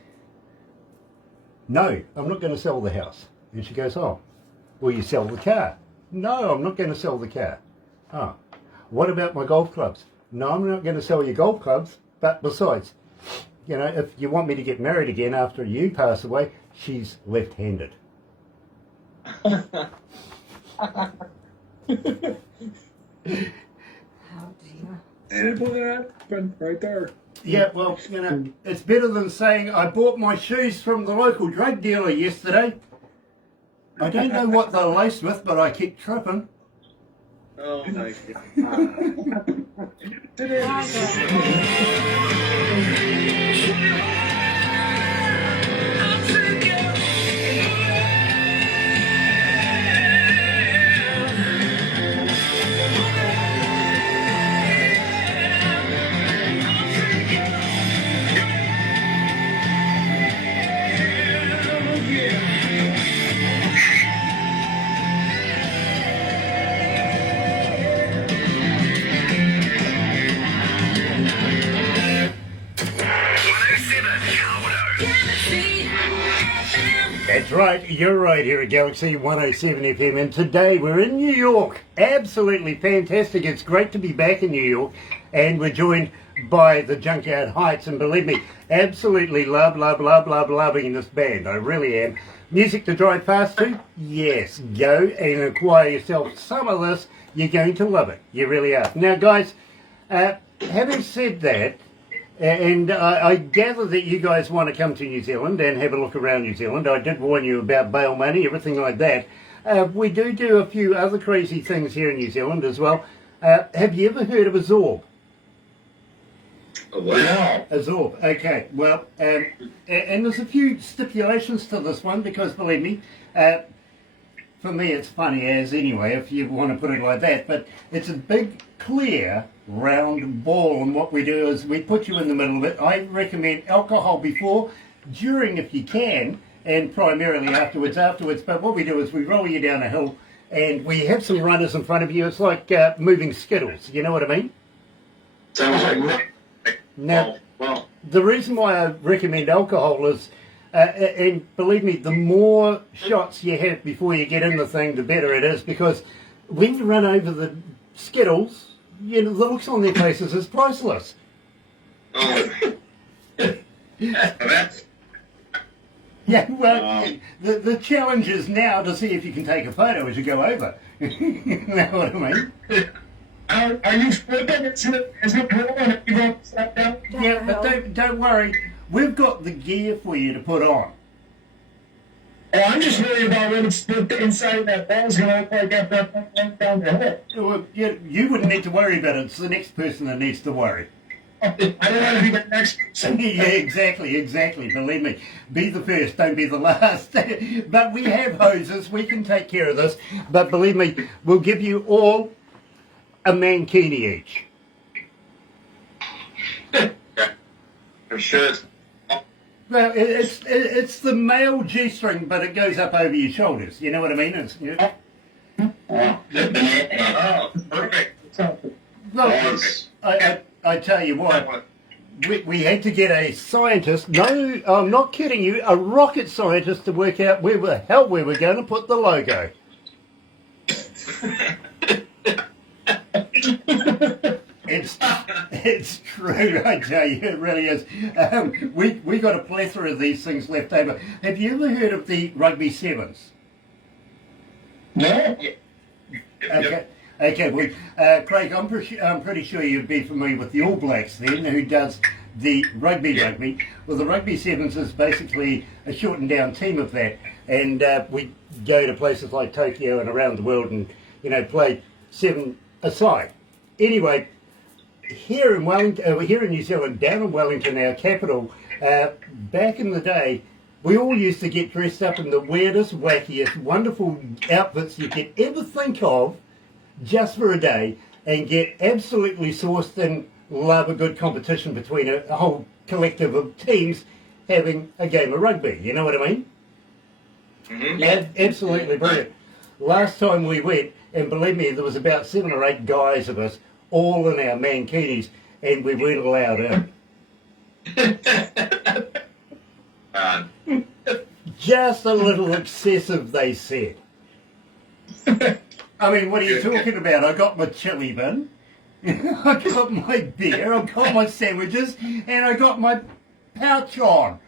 no, I'm not going to sell the house. And she goes, oh, will you sell the car? No, I'm not going to sell the car. Oh, what about my golf clubs? No, I'm not going to sell your golf clubs. But besides, you know, if you want me to get married again after you pass away, she's left-handed. How dear. Simple that happened right there. Yeah, well, you know, it's better than saying I bought my shoes from the local drug dealer yesterday. I don't know what they're laced with, but I keep tripping. Oh my God. That's right, you're right here at Galaxy 107 FM, and today we're in New York. Absolutely fantastic. It's great to be back in New York, and we're joined by the Junkyard Heights, and believe me, absolutely loving this band. I really am. Music to drive fast to? Yes. Go and acquire yourself some of this. You're going to love it. You really are. Now, guys, having said that, and I gather that you guys want to come to New Zealand and have a look around New Zealand. I did warn you about bail money, everything like that. We do a few other crazy things here in New Zealand as well. Have you ever heard of a Zorb? Wow. A Zorb, okay. Well, and there's a few stipulations to this one because, believe me, for me it's funny as anyway, if you want to put it like that, but it's a big, clear, round ball, and what we do is we put you in the middle of it. I recommend alcohol before, during if you can, and primarily afterwards, but what we do is we roll you down a hill and we have some runners in front of you. It's like moving Skittles, you know what I mean? Sounds like now, the reason why I recommend alcohol is, and believe me, the more shots you have before you get in the thing, the better it is, because when you run over the Skittles, you know, the looks on their faces is priceless. oh, that's Yeah, well, the challenge is now to see if you can take a photo as you go over. You know what I mean? Are you flipping? Is it cool and you go step down? Yeah, but don't worry. We've got the gear for you to put on. Oh, I'm just worried about what the inside of that ball is going to look like after I went down the hill. Well, you wouldn't need to worry about it. It's the next person that needs to worry. I don't want to be the next person. Yeah, exactly. Believe me. Be the first, don't be the last. But we have hoses. We can take care of this. But believe me, we'll give you all a mankini each. I'm sure it's Well, it's the male G-string, but it goes up over your shoulders. You know what I mean? It's, you know, perfect. well, I tell you what, we had to get a scientist, no, I'm not kidding you, a rocket scientist to work out where the hell we were going to put the logo. It's true, I tell you, it really is. We got a plethora of these things left over. Have you ever heard of the rugby sevens? No. Okay. Okay, well, Craig, I'm pretty sure you'd be familiar with the All Blacks then, who does the rugby. Well, the rugby sevens is basically a shortened down team of that, and we go to places like Tokyo and around the world and, play 7-a-side. Anyway, here in Wellington, here in New Zealand, down in Wellington, our capital, back in the day, we all used to get dressed up in the weirdest, wackiest, wonderful outfits you could ever think of, just for a day, and get absolutely sourced and love a good competition between a whole collective of teams having a game of rugby. You know what I mean? Mm-hmm. Absolutely brilliant. Last time we went, and believe me, there was about 7 or 8 guys of us, all in our mankinis, and we weren't allowed in. Just a little excessive, they said. I mean, what are you talking about? I got my chili bin, I got my beer, I got my sandwiches, and I got my pouch on.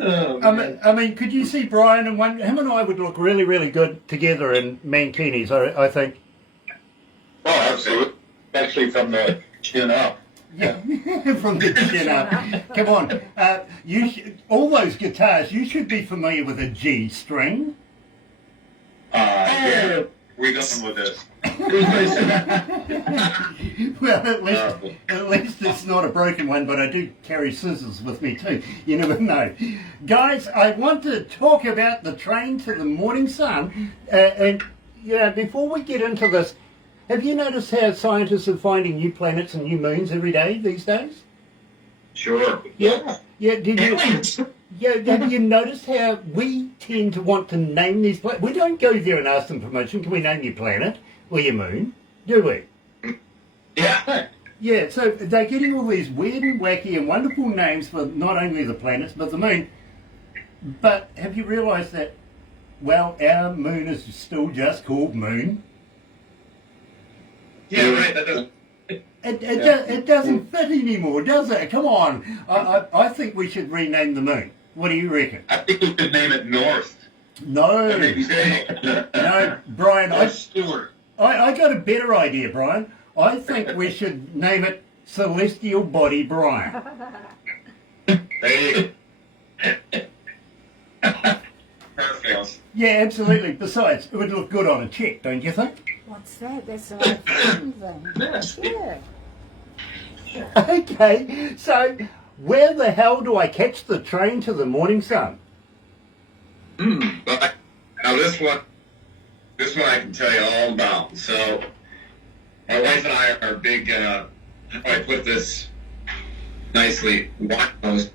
I mean, could you see Brian and him and I would look really, really good together in mankinis, I think. Oh, absolutely. Especially from the chin up. Yeah, from the chin up. Come on, all those guitars, you should be familiar with a G string. Yeah, we're done with this. Well, at least it's not a broken one, but I do carry scissors with me too. You never know. Guys, I want to talk about the train to the morning sun. And, before we get into this, have you noticed how scientists are finding new planets and new moons every day these days? Sure. Yeah. Have you noticed how we tend to want to name these planets? We don't go there and ask them permission. Can we name your planet or your moon? Do we? Yeah. Yeah, so they're getting all these weird and wacky and wonderful names for not only the planets but the moon. But have you realised that, well, our moon is still just called Moon? Yeah, right. That doesn't. It doesn't fit anymore, does it? Come on. I think we should rename the moon. What do you reckon? I think we should name it North. No. No, Brian, Stewart. I got a better idea, Brian. I think we should name it Celestial Body Brian. There you go. Perfect. Yeah, absolutely. Besides, it would look good on a check, don't you think? What's that? That's an old fashioned thing. Yeah. Okay, so where the hell do I catch the train to the morning sun? But now this one I can tell you all about. So my wife and I are big. How do I put this nicely? Winos.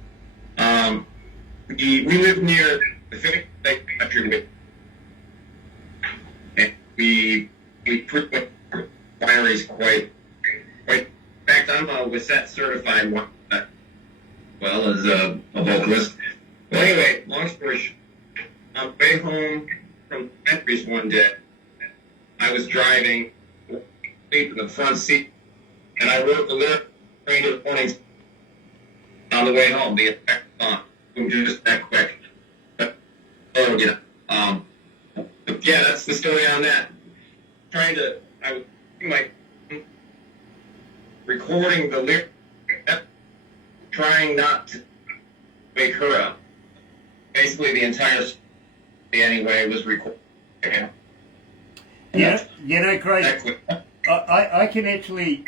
We live near the Finnish country, and we frequent wineries quite. In fact, I'm a WSET certified wine, well as a vocalist. Well, anyway, long story short, on the way home from Memphis one day, I was driving, sleep in the front seat, and I wrote the lyric train to the morning on the way home. The effect on just that quick. But yeah, that's the story on that. I was recording the lyric, trying not to wake her up. Basically, the entire story, anyway, was recorded. Yeah, Craig, I can actually,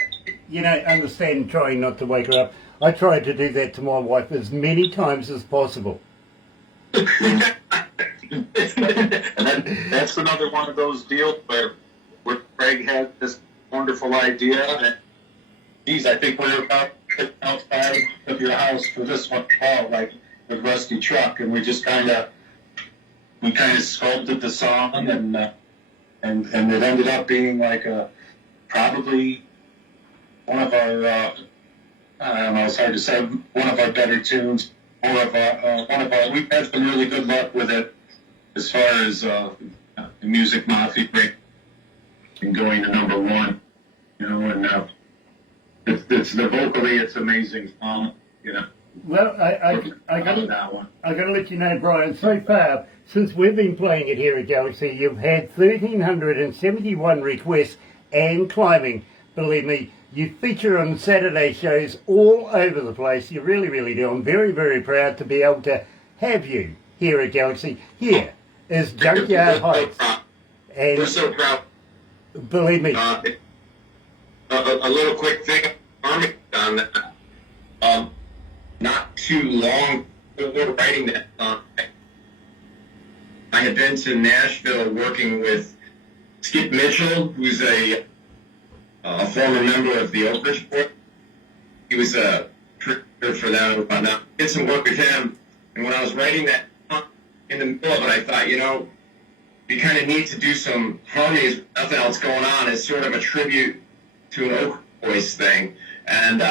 understand trying not to wake her up. I tried to do that to my wife as many times as possible. And that's another one of those deals where Craig had this wonderful idea, and geez, I think we were about outside of your house for this one, Paul, like with Rusty Truck, and we kind of sculpted the song, and it ended up being like probably one of our I don't know, it's hard to say, one of our better tunes, we've had some really good luck with it as far as the Music Mafia and going to number one, and it's vocally, it's amazing, Well, I got to let you know, Brian, so far, since we've been playing it here at Galaxy, you've had 1,371 requests and climbing. Believe me, you feature on Saturday shows all over the place. You really, really do. I'm very, very proud to be able to have you here at Galaxy. Here is Junkyard Heights. And we're so proud. Believe me. A little quick thing on that. Not too long before writing that song, I had been to Nashville working with Skip Mitchell, who's a former member of the Oak Ridge Board. He was a producer for that and whatnot. Did some work with him, and when I was writing that song, in the middle of it, I thought, you know, you kind of need to do some harmonies with nothing else going on as sort of a tribute to an Oak voice thing. And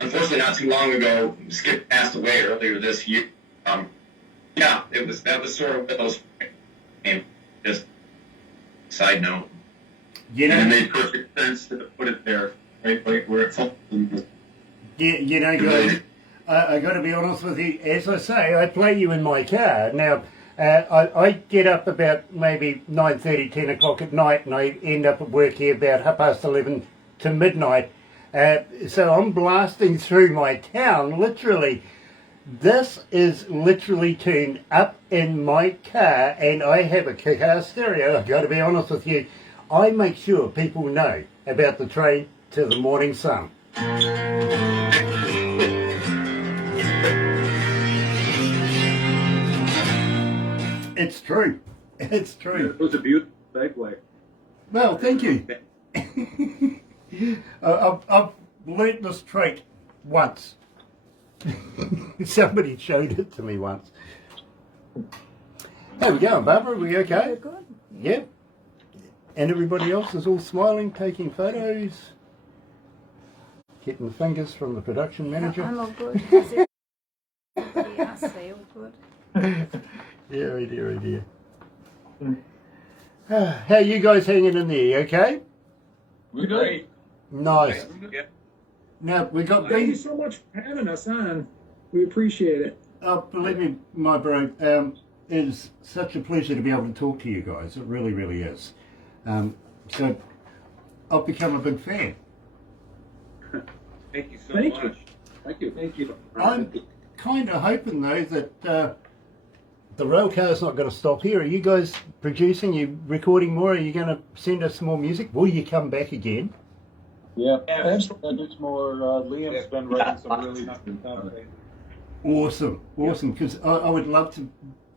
unfortunately, not too long ago, Skip passed away earlier this year. Yeah, that was sort of those. Just side note. You know, and it made perfect sense to put it there, right where it's all. You know, guys, I got to be honest with you. As I say, I play you in my car. Now, I get up about maybe 9:30, 10 o'clock at night, and I end up at work here about 11:30 to midnight. So I'm blasting through my town, literally. This is literally tuned up in my car, and I have a kick-ass stereo. I've got to be honest with you. I make sure people know about the train to the morning sun. It's true. It's true. It was a beautiful segue. Well, thank you. I've learnt this trait once. Somebody showed it to me once. How we going, Barbara? Are we okay? We're good. Yeah. And everybody else is all smiling, taking photos, getting the fingers from the production manager. I'm all good. How's everybody else? They all good? Dear, dear, dear. How you guys hanging in there? You okay? We're good. Nice. Now we got Thank you these. so much for having us on. We appreciate it. Oh, believe me, my bro, it's such a pleasure to be able to talk to you guys. It really, really is. So I've become a big fan. Thank you so Thank much. you. Thank you. Thank you. I'm kind of hoping though that the rail car's not going to stop here. Are you guys producing? You recording more? Are you going to send us more music? Will you come back again? Yeah, absolutely. There's more. Liam's been writing some really nice stuff. Awesome, awesome. Because I would love to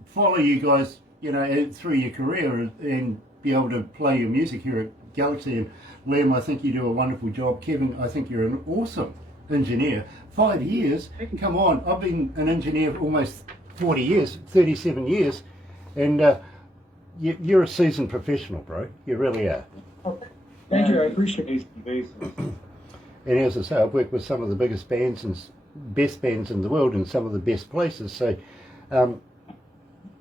follow you guys, you know, through your career and be able to play your music here at Galaxy. And Liam, I think you do a wonderful job. Kevin, I think you're an awesome engineer. 5 years, come on. I've been an engineer for almost 40 years, 37 years, and you're a seasoned professional, bro. You really are. Thank you. I appreciate it. And as I say, I've worked with some of the biggest bands and best bands in the world in some of the best places. So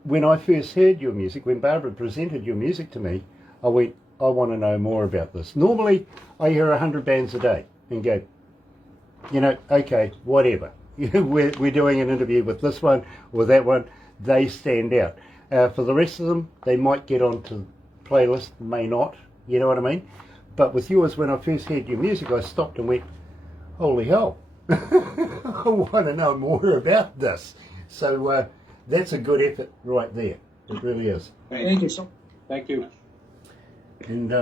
when I first heard your music, when Barbara presented your music to me, I went, I want to know more about this. Normally, I hear 100 bands a day and go, you know, okay, whatever. We're doing an interview with this one or that one. They stand out. For the rest of them, they might get onto the playlist, may not. You know what I mean? But with yours, when I first heard your music, I stopped and went, holy hell. I want to know more about this. So that's a good effort right there. It really is. Thank you so much. Thank you. And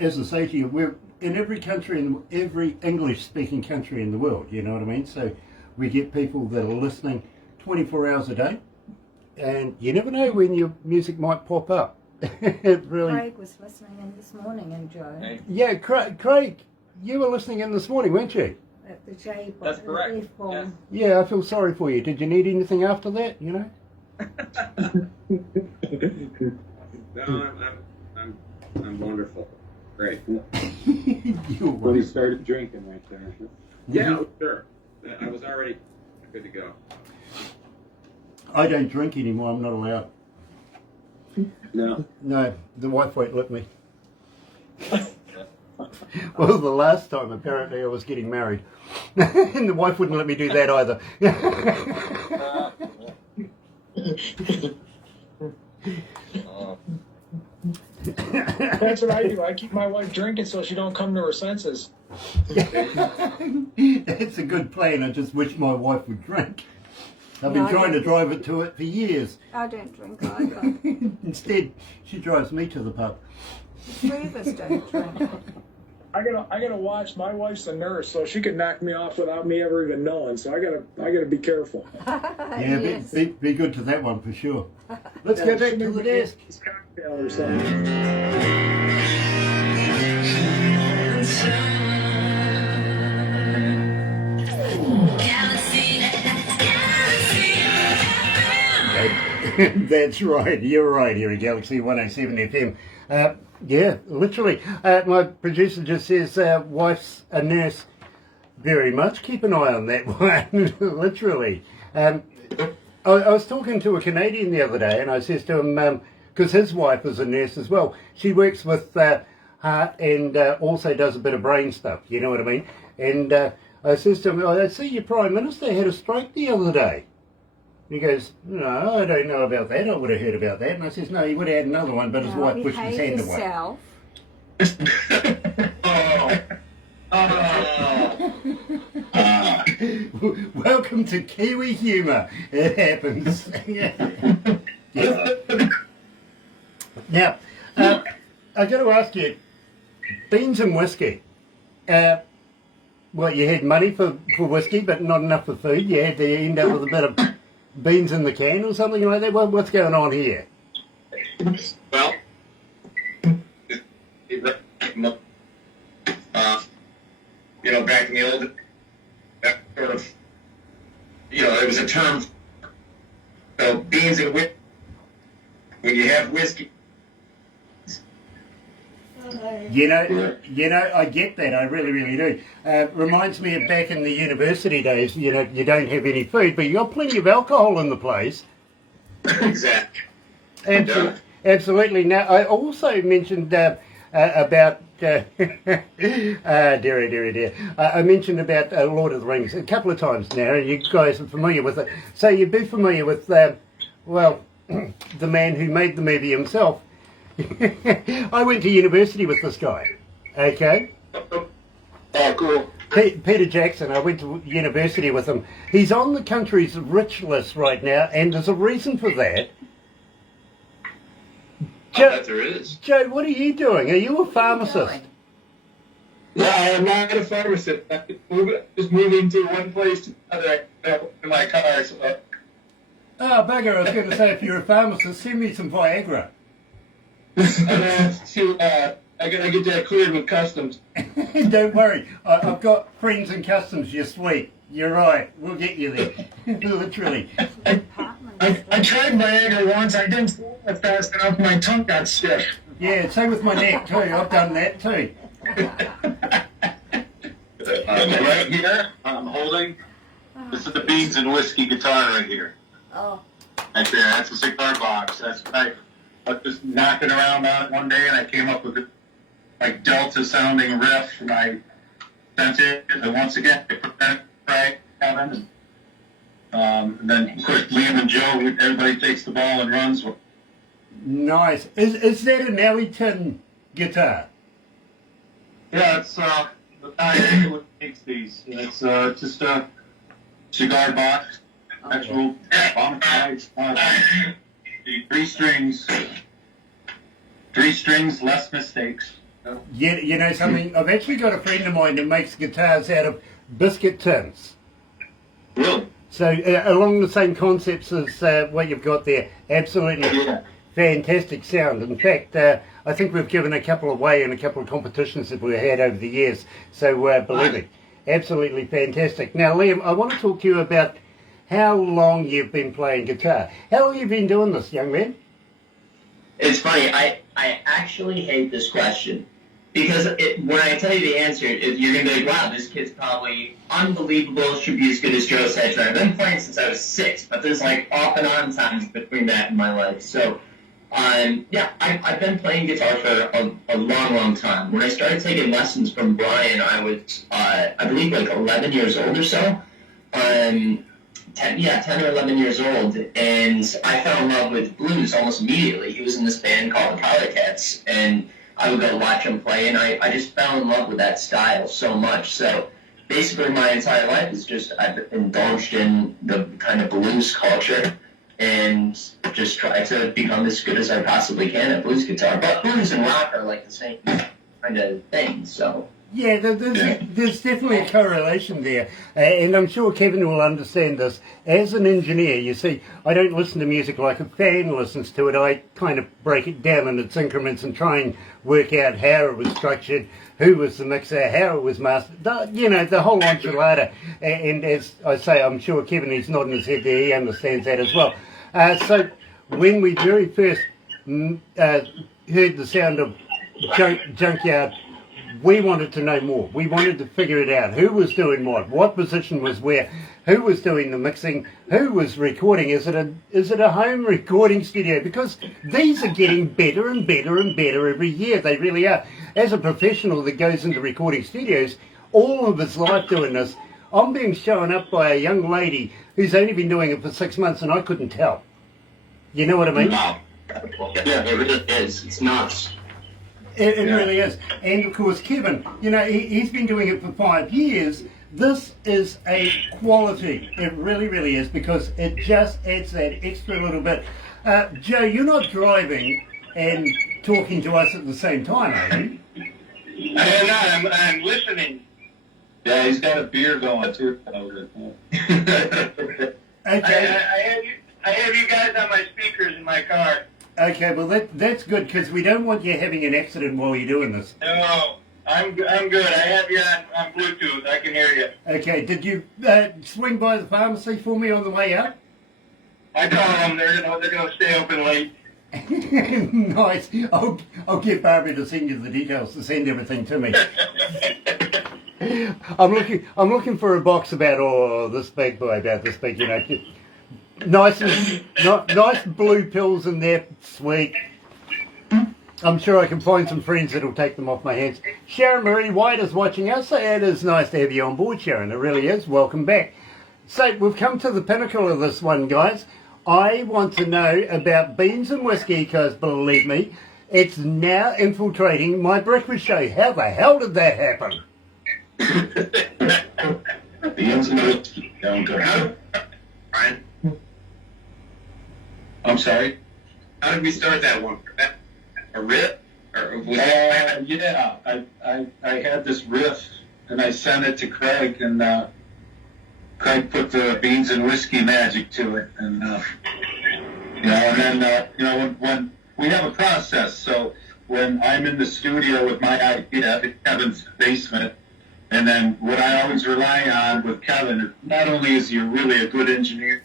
as I say to you, we're in every country, in every English-speaking country in the world, you know what I mean? So we get people that are listening 24 hours a day, and you never know when your music might pop up. It really. Craig was listening in this morning, and Joe. Yeah, Craig, you were listening in this morning, weren't you? At the J That's correct. F-bomb. Yes. Yeah, I feel sorry for you. Did you need anything after that, you know? No, I'm wonderful. Great. When he started drinking right there. Yeah, sure. I was already good to go. I don't drink anymore. I'm not allowed. No. No, the wife won't let me. Well, the last time apparently I was getting married, and the wife wouldn't let me do that either. That's what I do. I keep my wife drinking so she don't come to her senses. That's a good plan. I just wish my wife would drink. I've been trying to drive it to it for years. I don't drink either. Instead, she drives me to the pub. Three of us don't drink. I gotta watch. My wife's a nurse, so she could knock me off without me ever even knowing. So I gotta be careful. Yeah, Yes. be good to that one for sure. Let's go back to the desk. Cocktail or something. That's right. You're right here at Galaxy 107 FM. Yeah, literally. My producer just says, wife's a nurse. Very much. Keep an eye on that one. Literally. I was talking to a Canadian the other day, and I says to him, because his wife is a nurse as well, she works with heart and also does a bit of brain stuff, you know what I mean? And I says to him, I see your Prime Minister had a stroke the other day. He goes, no, I don't know about that. I would have heard about that. And I says, no, he would have had another one, but his wife pushed his hand away. Welcome to Kiwi humour. It happens. Now, I got to ask you, beans and whiskey. Well, you had money for whiskey, but not enough for food. You had to end up with a bit of beans in the can or something like that. What's going on here? Well, back in the old, that sort of, it was a term. So beans and whiskey. When you have whiskey. You know, I get that. I really, really do. Reminds me of back in the university days. You don't have any food, but you got plenty of alcohol in the place. Exactly. Absolutely. Now, I also mentioned about dear. I mentioned about Lord of the Rings a couple of times now, and you guys are familiar with it. So you'd be familiar with, the man who made the movie himself. I went to university with this guy. Okay. Oh, cool. Peter Jackson. I went to university with him. He's on the country's rich list right now, and there's a reason for that. I bet there is. Joe, what are you doing? Are you a pharmacist? No, I am not a pharmacist. I'm just moving to one place to another in my car. So. Oh, bugger, I was going to say, if you're a pharmacist, send me some Viagra. I gotta get that cleared with customs. Don't worry, I've got friends in customs. You're sweet. You're right. We'll get you there. Literally. I tried Viagra once. I didn't swallow it fast enough. My tongue got stiff. Yeah, same with my neck too. I've done that too. Right here, I'm holding. This is the beans and whiskey guitar right here. Oh. Right there. That's a cigar box. That's right. I was just knocking around on it one day, and I came up with a Delta-sounding riff, and I sent it. And once again, I put that right on. And then, of course, Liam and Joe, everybody takes the ball and runs. Nice. Is that an Ellington guitar? Yeah, it's the guy who makes these. And it's just a cigar box, actual bomb size. 3 strings, less mistakes. Yeah, you know something? I've actually got a friend of mine that makes guitars out of biscuit tins. Really? So along the same concepts as what you've got there. Absolutely fantastic sound. In fact, I think we've given a couple away in a couple of competitions that we've had over the years. So believe me, absolutely fantastic. Now, Liam, I want to talk to you about how long you've been playing guitar. How long have you been doing this, young man? It's funny. I actually hate this question because when I tell you the answer, you're going to be like, wow, this kid's probably unbelievable, should be as good as Joe said. I've been playing since I was 6, but there's like off and on times between that and my life. So Yeah, I've been playing guitar for a long time. When I started taking lessons from Brian, I was, I believe, like 11 years old or so. 10 or 11 years old, and I fell in love with blues almost immediately. He was in this band called the Powder Cats, and I would go watch him play, and I just fell in love with that style so much. So basically my entire life is just I've indulged in the kind of blues culture and just try to become as good as I possibly can at blues guitar. But blues and rock are like the same kind of thing, so... Yeah, there's definitely a correlation there, and I'm sure Kevin will understand this. As an engineer, you see, I don't listen to music like a fan listens to it. I kind of break it down in its increments and try and work out how it was structured, who was the mixer, how it was mastered, the whole enchilada. And as I say, I'm sure Kevin is nodding his head there, he understands that as well. So when we very first heard the sound of Junkyard, we wanted to know more. We wanted to figure it out. Who was doing what position was where, who was doing the mixing, who was recording. Is it a home recording studio? Because these are getting better and better and better every year. They really are. As a professional that goes into recording studios all of his life doing this, I'm being shown up by a young lady who's only been doing it for 6 months, and I couldn't tell. You know what I mean? Wow. Yeah, it really is. It's nuts. It really is. And of course, Kevin, he's been doing it for 5 years. This is a quality. It really, really is, because it just adds that extra little bit. Joe, you're not driving and talking to us at the same time, are you? I'm not. I'm listening. Yeah, he's got a beer going too. Okay. I have you guys on my speakers in my car. Okay, well that's good, because we don't want you having an accident while you're doing this. No, I'm good. I have you on Bluetooth. I can hear you. Okay, did you swing by the pharmacy for me on the way out? I told them they're gonna stay open late. Nice. I'll get Barbara to send you the details, to send everything to me. I'm looking for a box about this big, boy, about this big, Nice blue pills in there, sweet. I'm sure I can find some friends that'll take them off my hands. Sharon Marie White is watching us. It is nice to have you on board, Sharon. It really is. Welcome back. So we've come to the pinnacle of this one, guys. I want to know about beans and whiskey, because believe me, it's now infiltrating my breakfast show. How the hell did that happen? Beans and whiskey. Brian, I'm sorry? how did we start that one? A riff? Or was Yeah, I had this riff, and I sent it to Craig, and Craig put the beans and whiskey magic to it, and and then when we have a process, so when I'm in the studio with my idea in Kevin's basement, and then what I always rely on with Kevin, not only is he really a good engineer,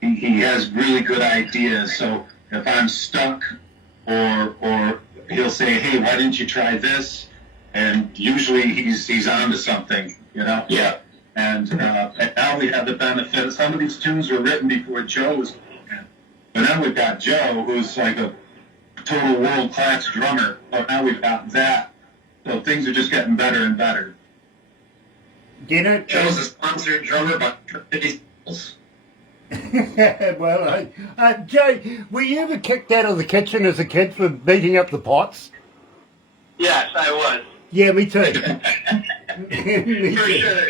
he has really good ideas. So if I'm stuck, or he'll say, hey, why didn't you try this? And usually he's on to something, Yeah. And now we have the benefit. Some of these tunes were written before Joe was born. But now we've got Joe, who's like a total world-class drummer. So now we've got that. So things are just getting better and better. Joe's a sponsored drummer by Trinity. Well, Joe, were you ever kicked out of the kitchen as a kid for beating up the pots? Yes, I was. Yeah, me too. Me For too. sure.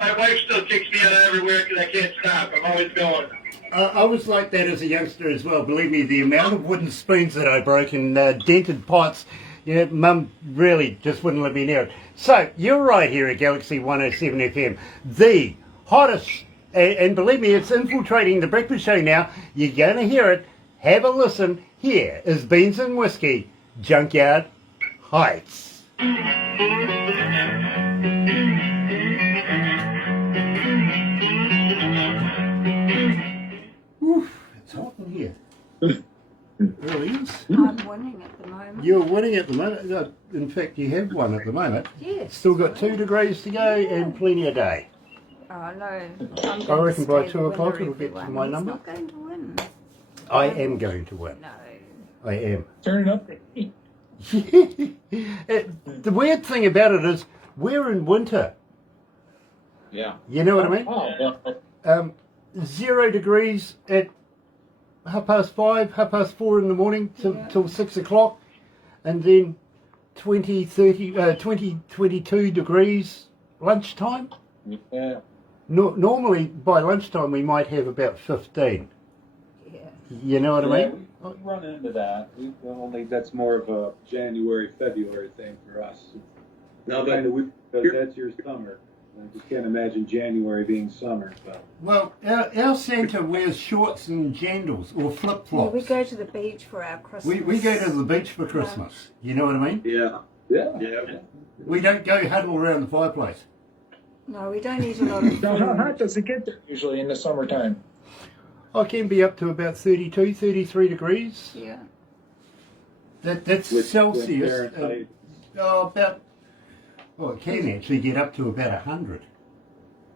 My wife still kicks me out everywhere because I can't stop. I'm always going. I was like that as a youngster as well. Believe me, the amount of wooden spoons that I broke and dented pots, Mum really just wouldn't let me near it. So, you're right here at Galaxy 107 FM, the hottest, and believe me, it's infiltrating the breakfast show now. You're going to hear it. Have a listen. Here is Beans and Whiskey, Junkyard Heights. Oof, it's hot in here. It really is. I'm winning at the moment. You're winning at the moment. In fact, you have one at the moment. Yes. Still got 2 degrees to go and plenty of day. Oh no. I reckon by 2 o'clock it'll get to my number. He's not going to win. I am going to win. No. I am. Turn up the heat. The weird thing about it is we're in winter. Yeah. You know what I mean? Oh, 0 degrees at 5:30, 4:30 in the morning till 6 o'clock, and then 20, 22 degrees lunchtime. Yeah. Normally by lunchtime we might have about 15. Yeah. You know what I mean? We run into that. We don't think that's more of a January, February thing for us. No, Because that's your summer. I just can't imagine January being summer. So. Well, our Santa wears shorts and jandals or flip Yeah, flops. we go to the beach for our Christmas. We go to the beach for Christmas. You know what I mean? Yeah. Yeah. We don't go huddle around the fireplace. No, we don't eat a lot of now, how food. hot does it get there usually in the summertime? I can be up to about 32, 33 degrees. Yeah. That's With Celsius. Fahrenheit. It can actually get up to about 100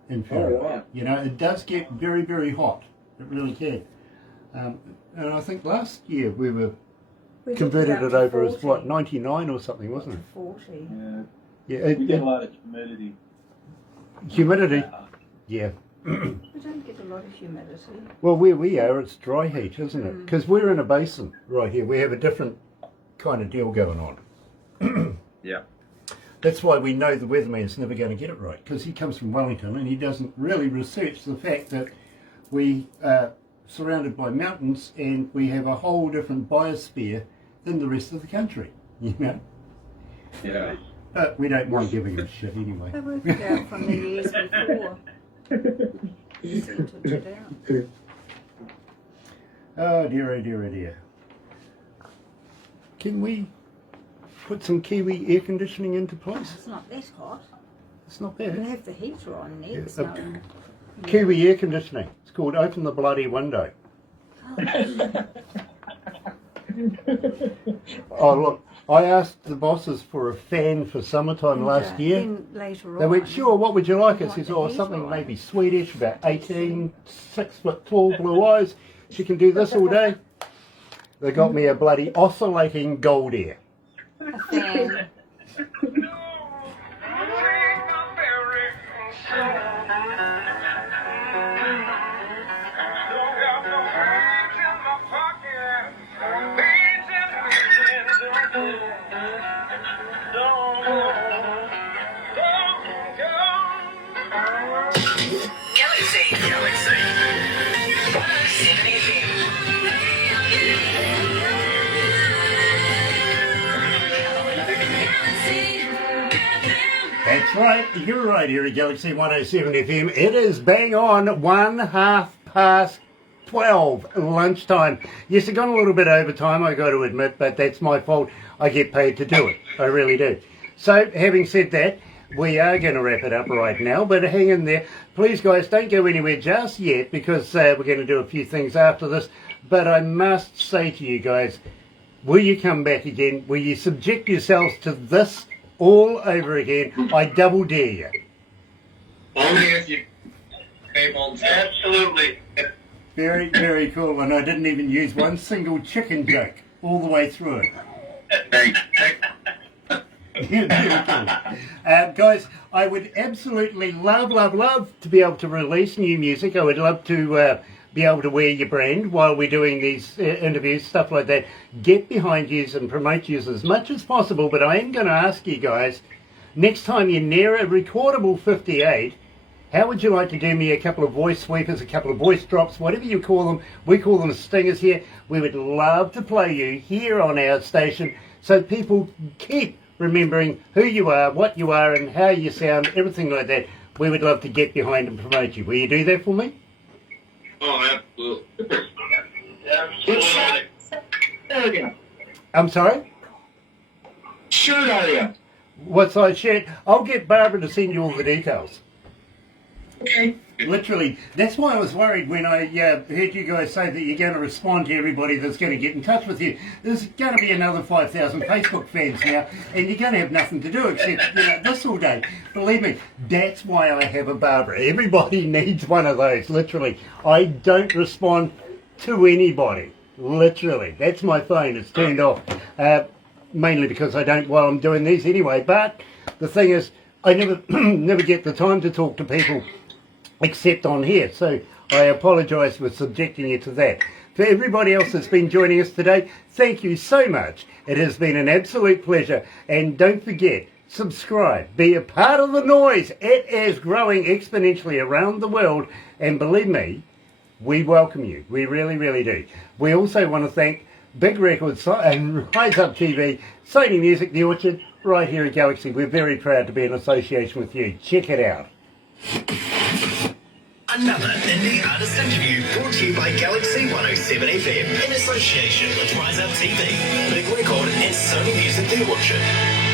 in Fahrenheit. wow. You know, it does get very, very hot. It really can. And I think last year we We took converted up it to over as 40. 99 or something, wasn't it? 40. Yeah. Yeah, We get a lot of humidity. humidity. Yeah. We don't get a lot of humidity. Well, where we are, it's dry heat, isn't it? Because we're in a basin right here. We have a different kind of deal going on. Yeah. That's why we know the weatherman's never going to get it right, because he comes from Wellington and he doesn't really research the fact that we are surrounded by mountains and we have a whole different biosphere than the rest of the country, you know. Yeah. But we don't mind giving him shit anyway. They worked it out from the years before. Centred it out. Oh dear, oh dear, oh dear. Can we put some Kiwi air conditioning into place? It's not that hot. It's not We bad. have the heater on there. It's Yeah, no... Kiwi air conditioning. It's called Open the Bloody Window. Oh look, I asked the bosses for a fan for summertime last year. Then later on. They went, sure, what would you like? I want says, the oh, heater something on. maybe Swedish, about 18, 6 foot tall, blue eyes. She can do this all day. They got me a bloody oscillating gold ear. A fan. Galaxy 107 That's right, you're right here at Galaxy 107 FM. It is bang on 12:30 lunchtime. Yes, I've gone a little bit over time, I got to admit, but that's my fault. I get paid to do it. I really do. So, having said that, we are going to wrap it up right now, but hang in there. Please, guys, don't go anywhere just yet, because we're going to do a few things after this. But I must say to you guys, will you come back again? Will you subject yourselves to this all over again? I double dare you. Only if you pay bulbs. Absolutely. Very, very cool. And I didn't even use one single chicken joke all the way through it. Thanks. Very cool. Guys, I would absolutely love to be able to release new music. I would love to be able to wear your brand while we're doing these interviews, stuff like that. Get behind you and promote you as much as possible. But I am going to ask you guys, next time you're near a recordable 58, how would you like to do me a couple of voice sweepers, a couple of voice drops, whatever you call them? We call them stingers here. We would love to play you here on our station so people keep remembering who you are, what you are, and how you sound, everything like that. We would love to get behind and promote you. Will you do that for me? Oh, absolutely. Absolutely. I'm sorry? Shirt are you? What size shirt? I'll get Barbara to send you all the details. Okay. Literally, that's why I was worried when I heard you guys say that you're going to respond to everybody that's going to get in touch with you. There's going to be another 5,000 Facebook fans now, and you're going to have nothing to do except this all day. Believe me, that's why I have a Barbara. Everybody needs one of those, literally. I don't respond to anybody. Literally. That's my phone. It's turned off. Mainly because I don't while I'm doing these anyway. But the thing is, I never never get the time to talk to people except on here. So I apologise for subjecting you to that. For everybody else that's been joining us today, thank you so much. It has been an absolute pleasure. And don't forget, subscribe. Be a part of the noise. It is growing exponentially around the world. And believe me, we welcome you. We really, really do. We also want to thank Big Records and Rise Up TV, Sony Music, The Orchard, right here at Galaxy. We're very proud to be in association with you. Check it out. Another indie artist interview brought to you by Galaxy 107 FM in association with Rise Up TV, Big Record and Sony Music The Orchard.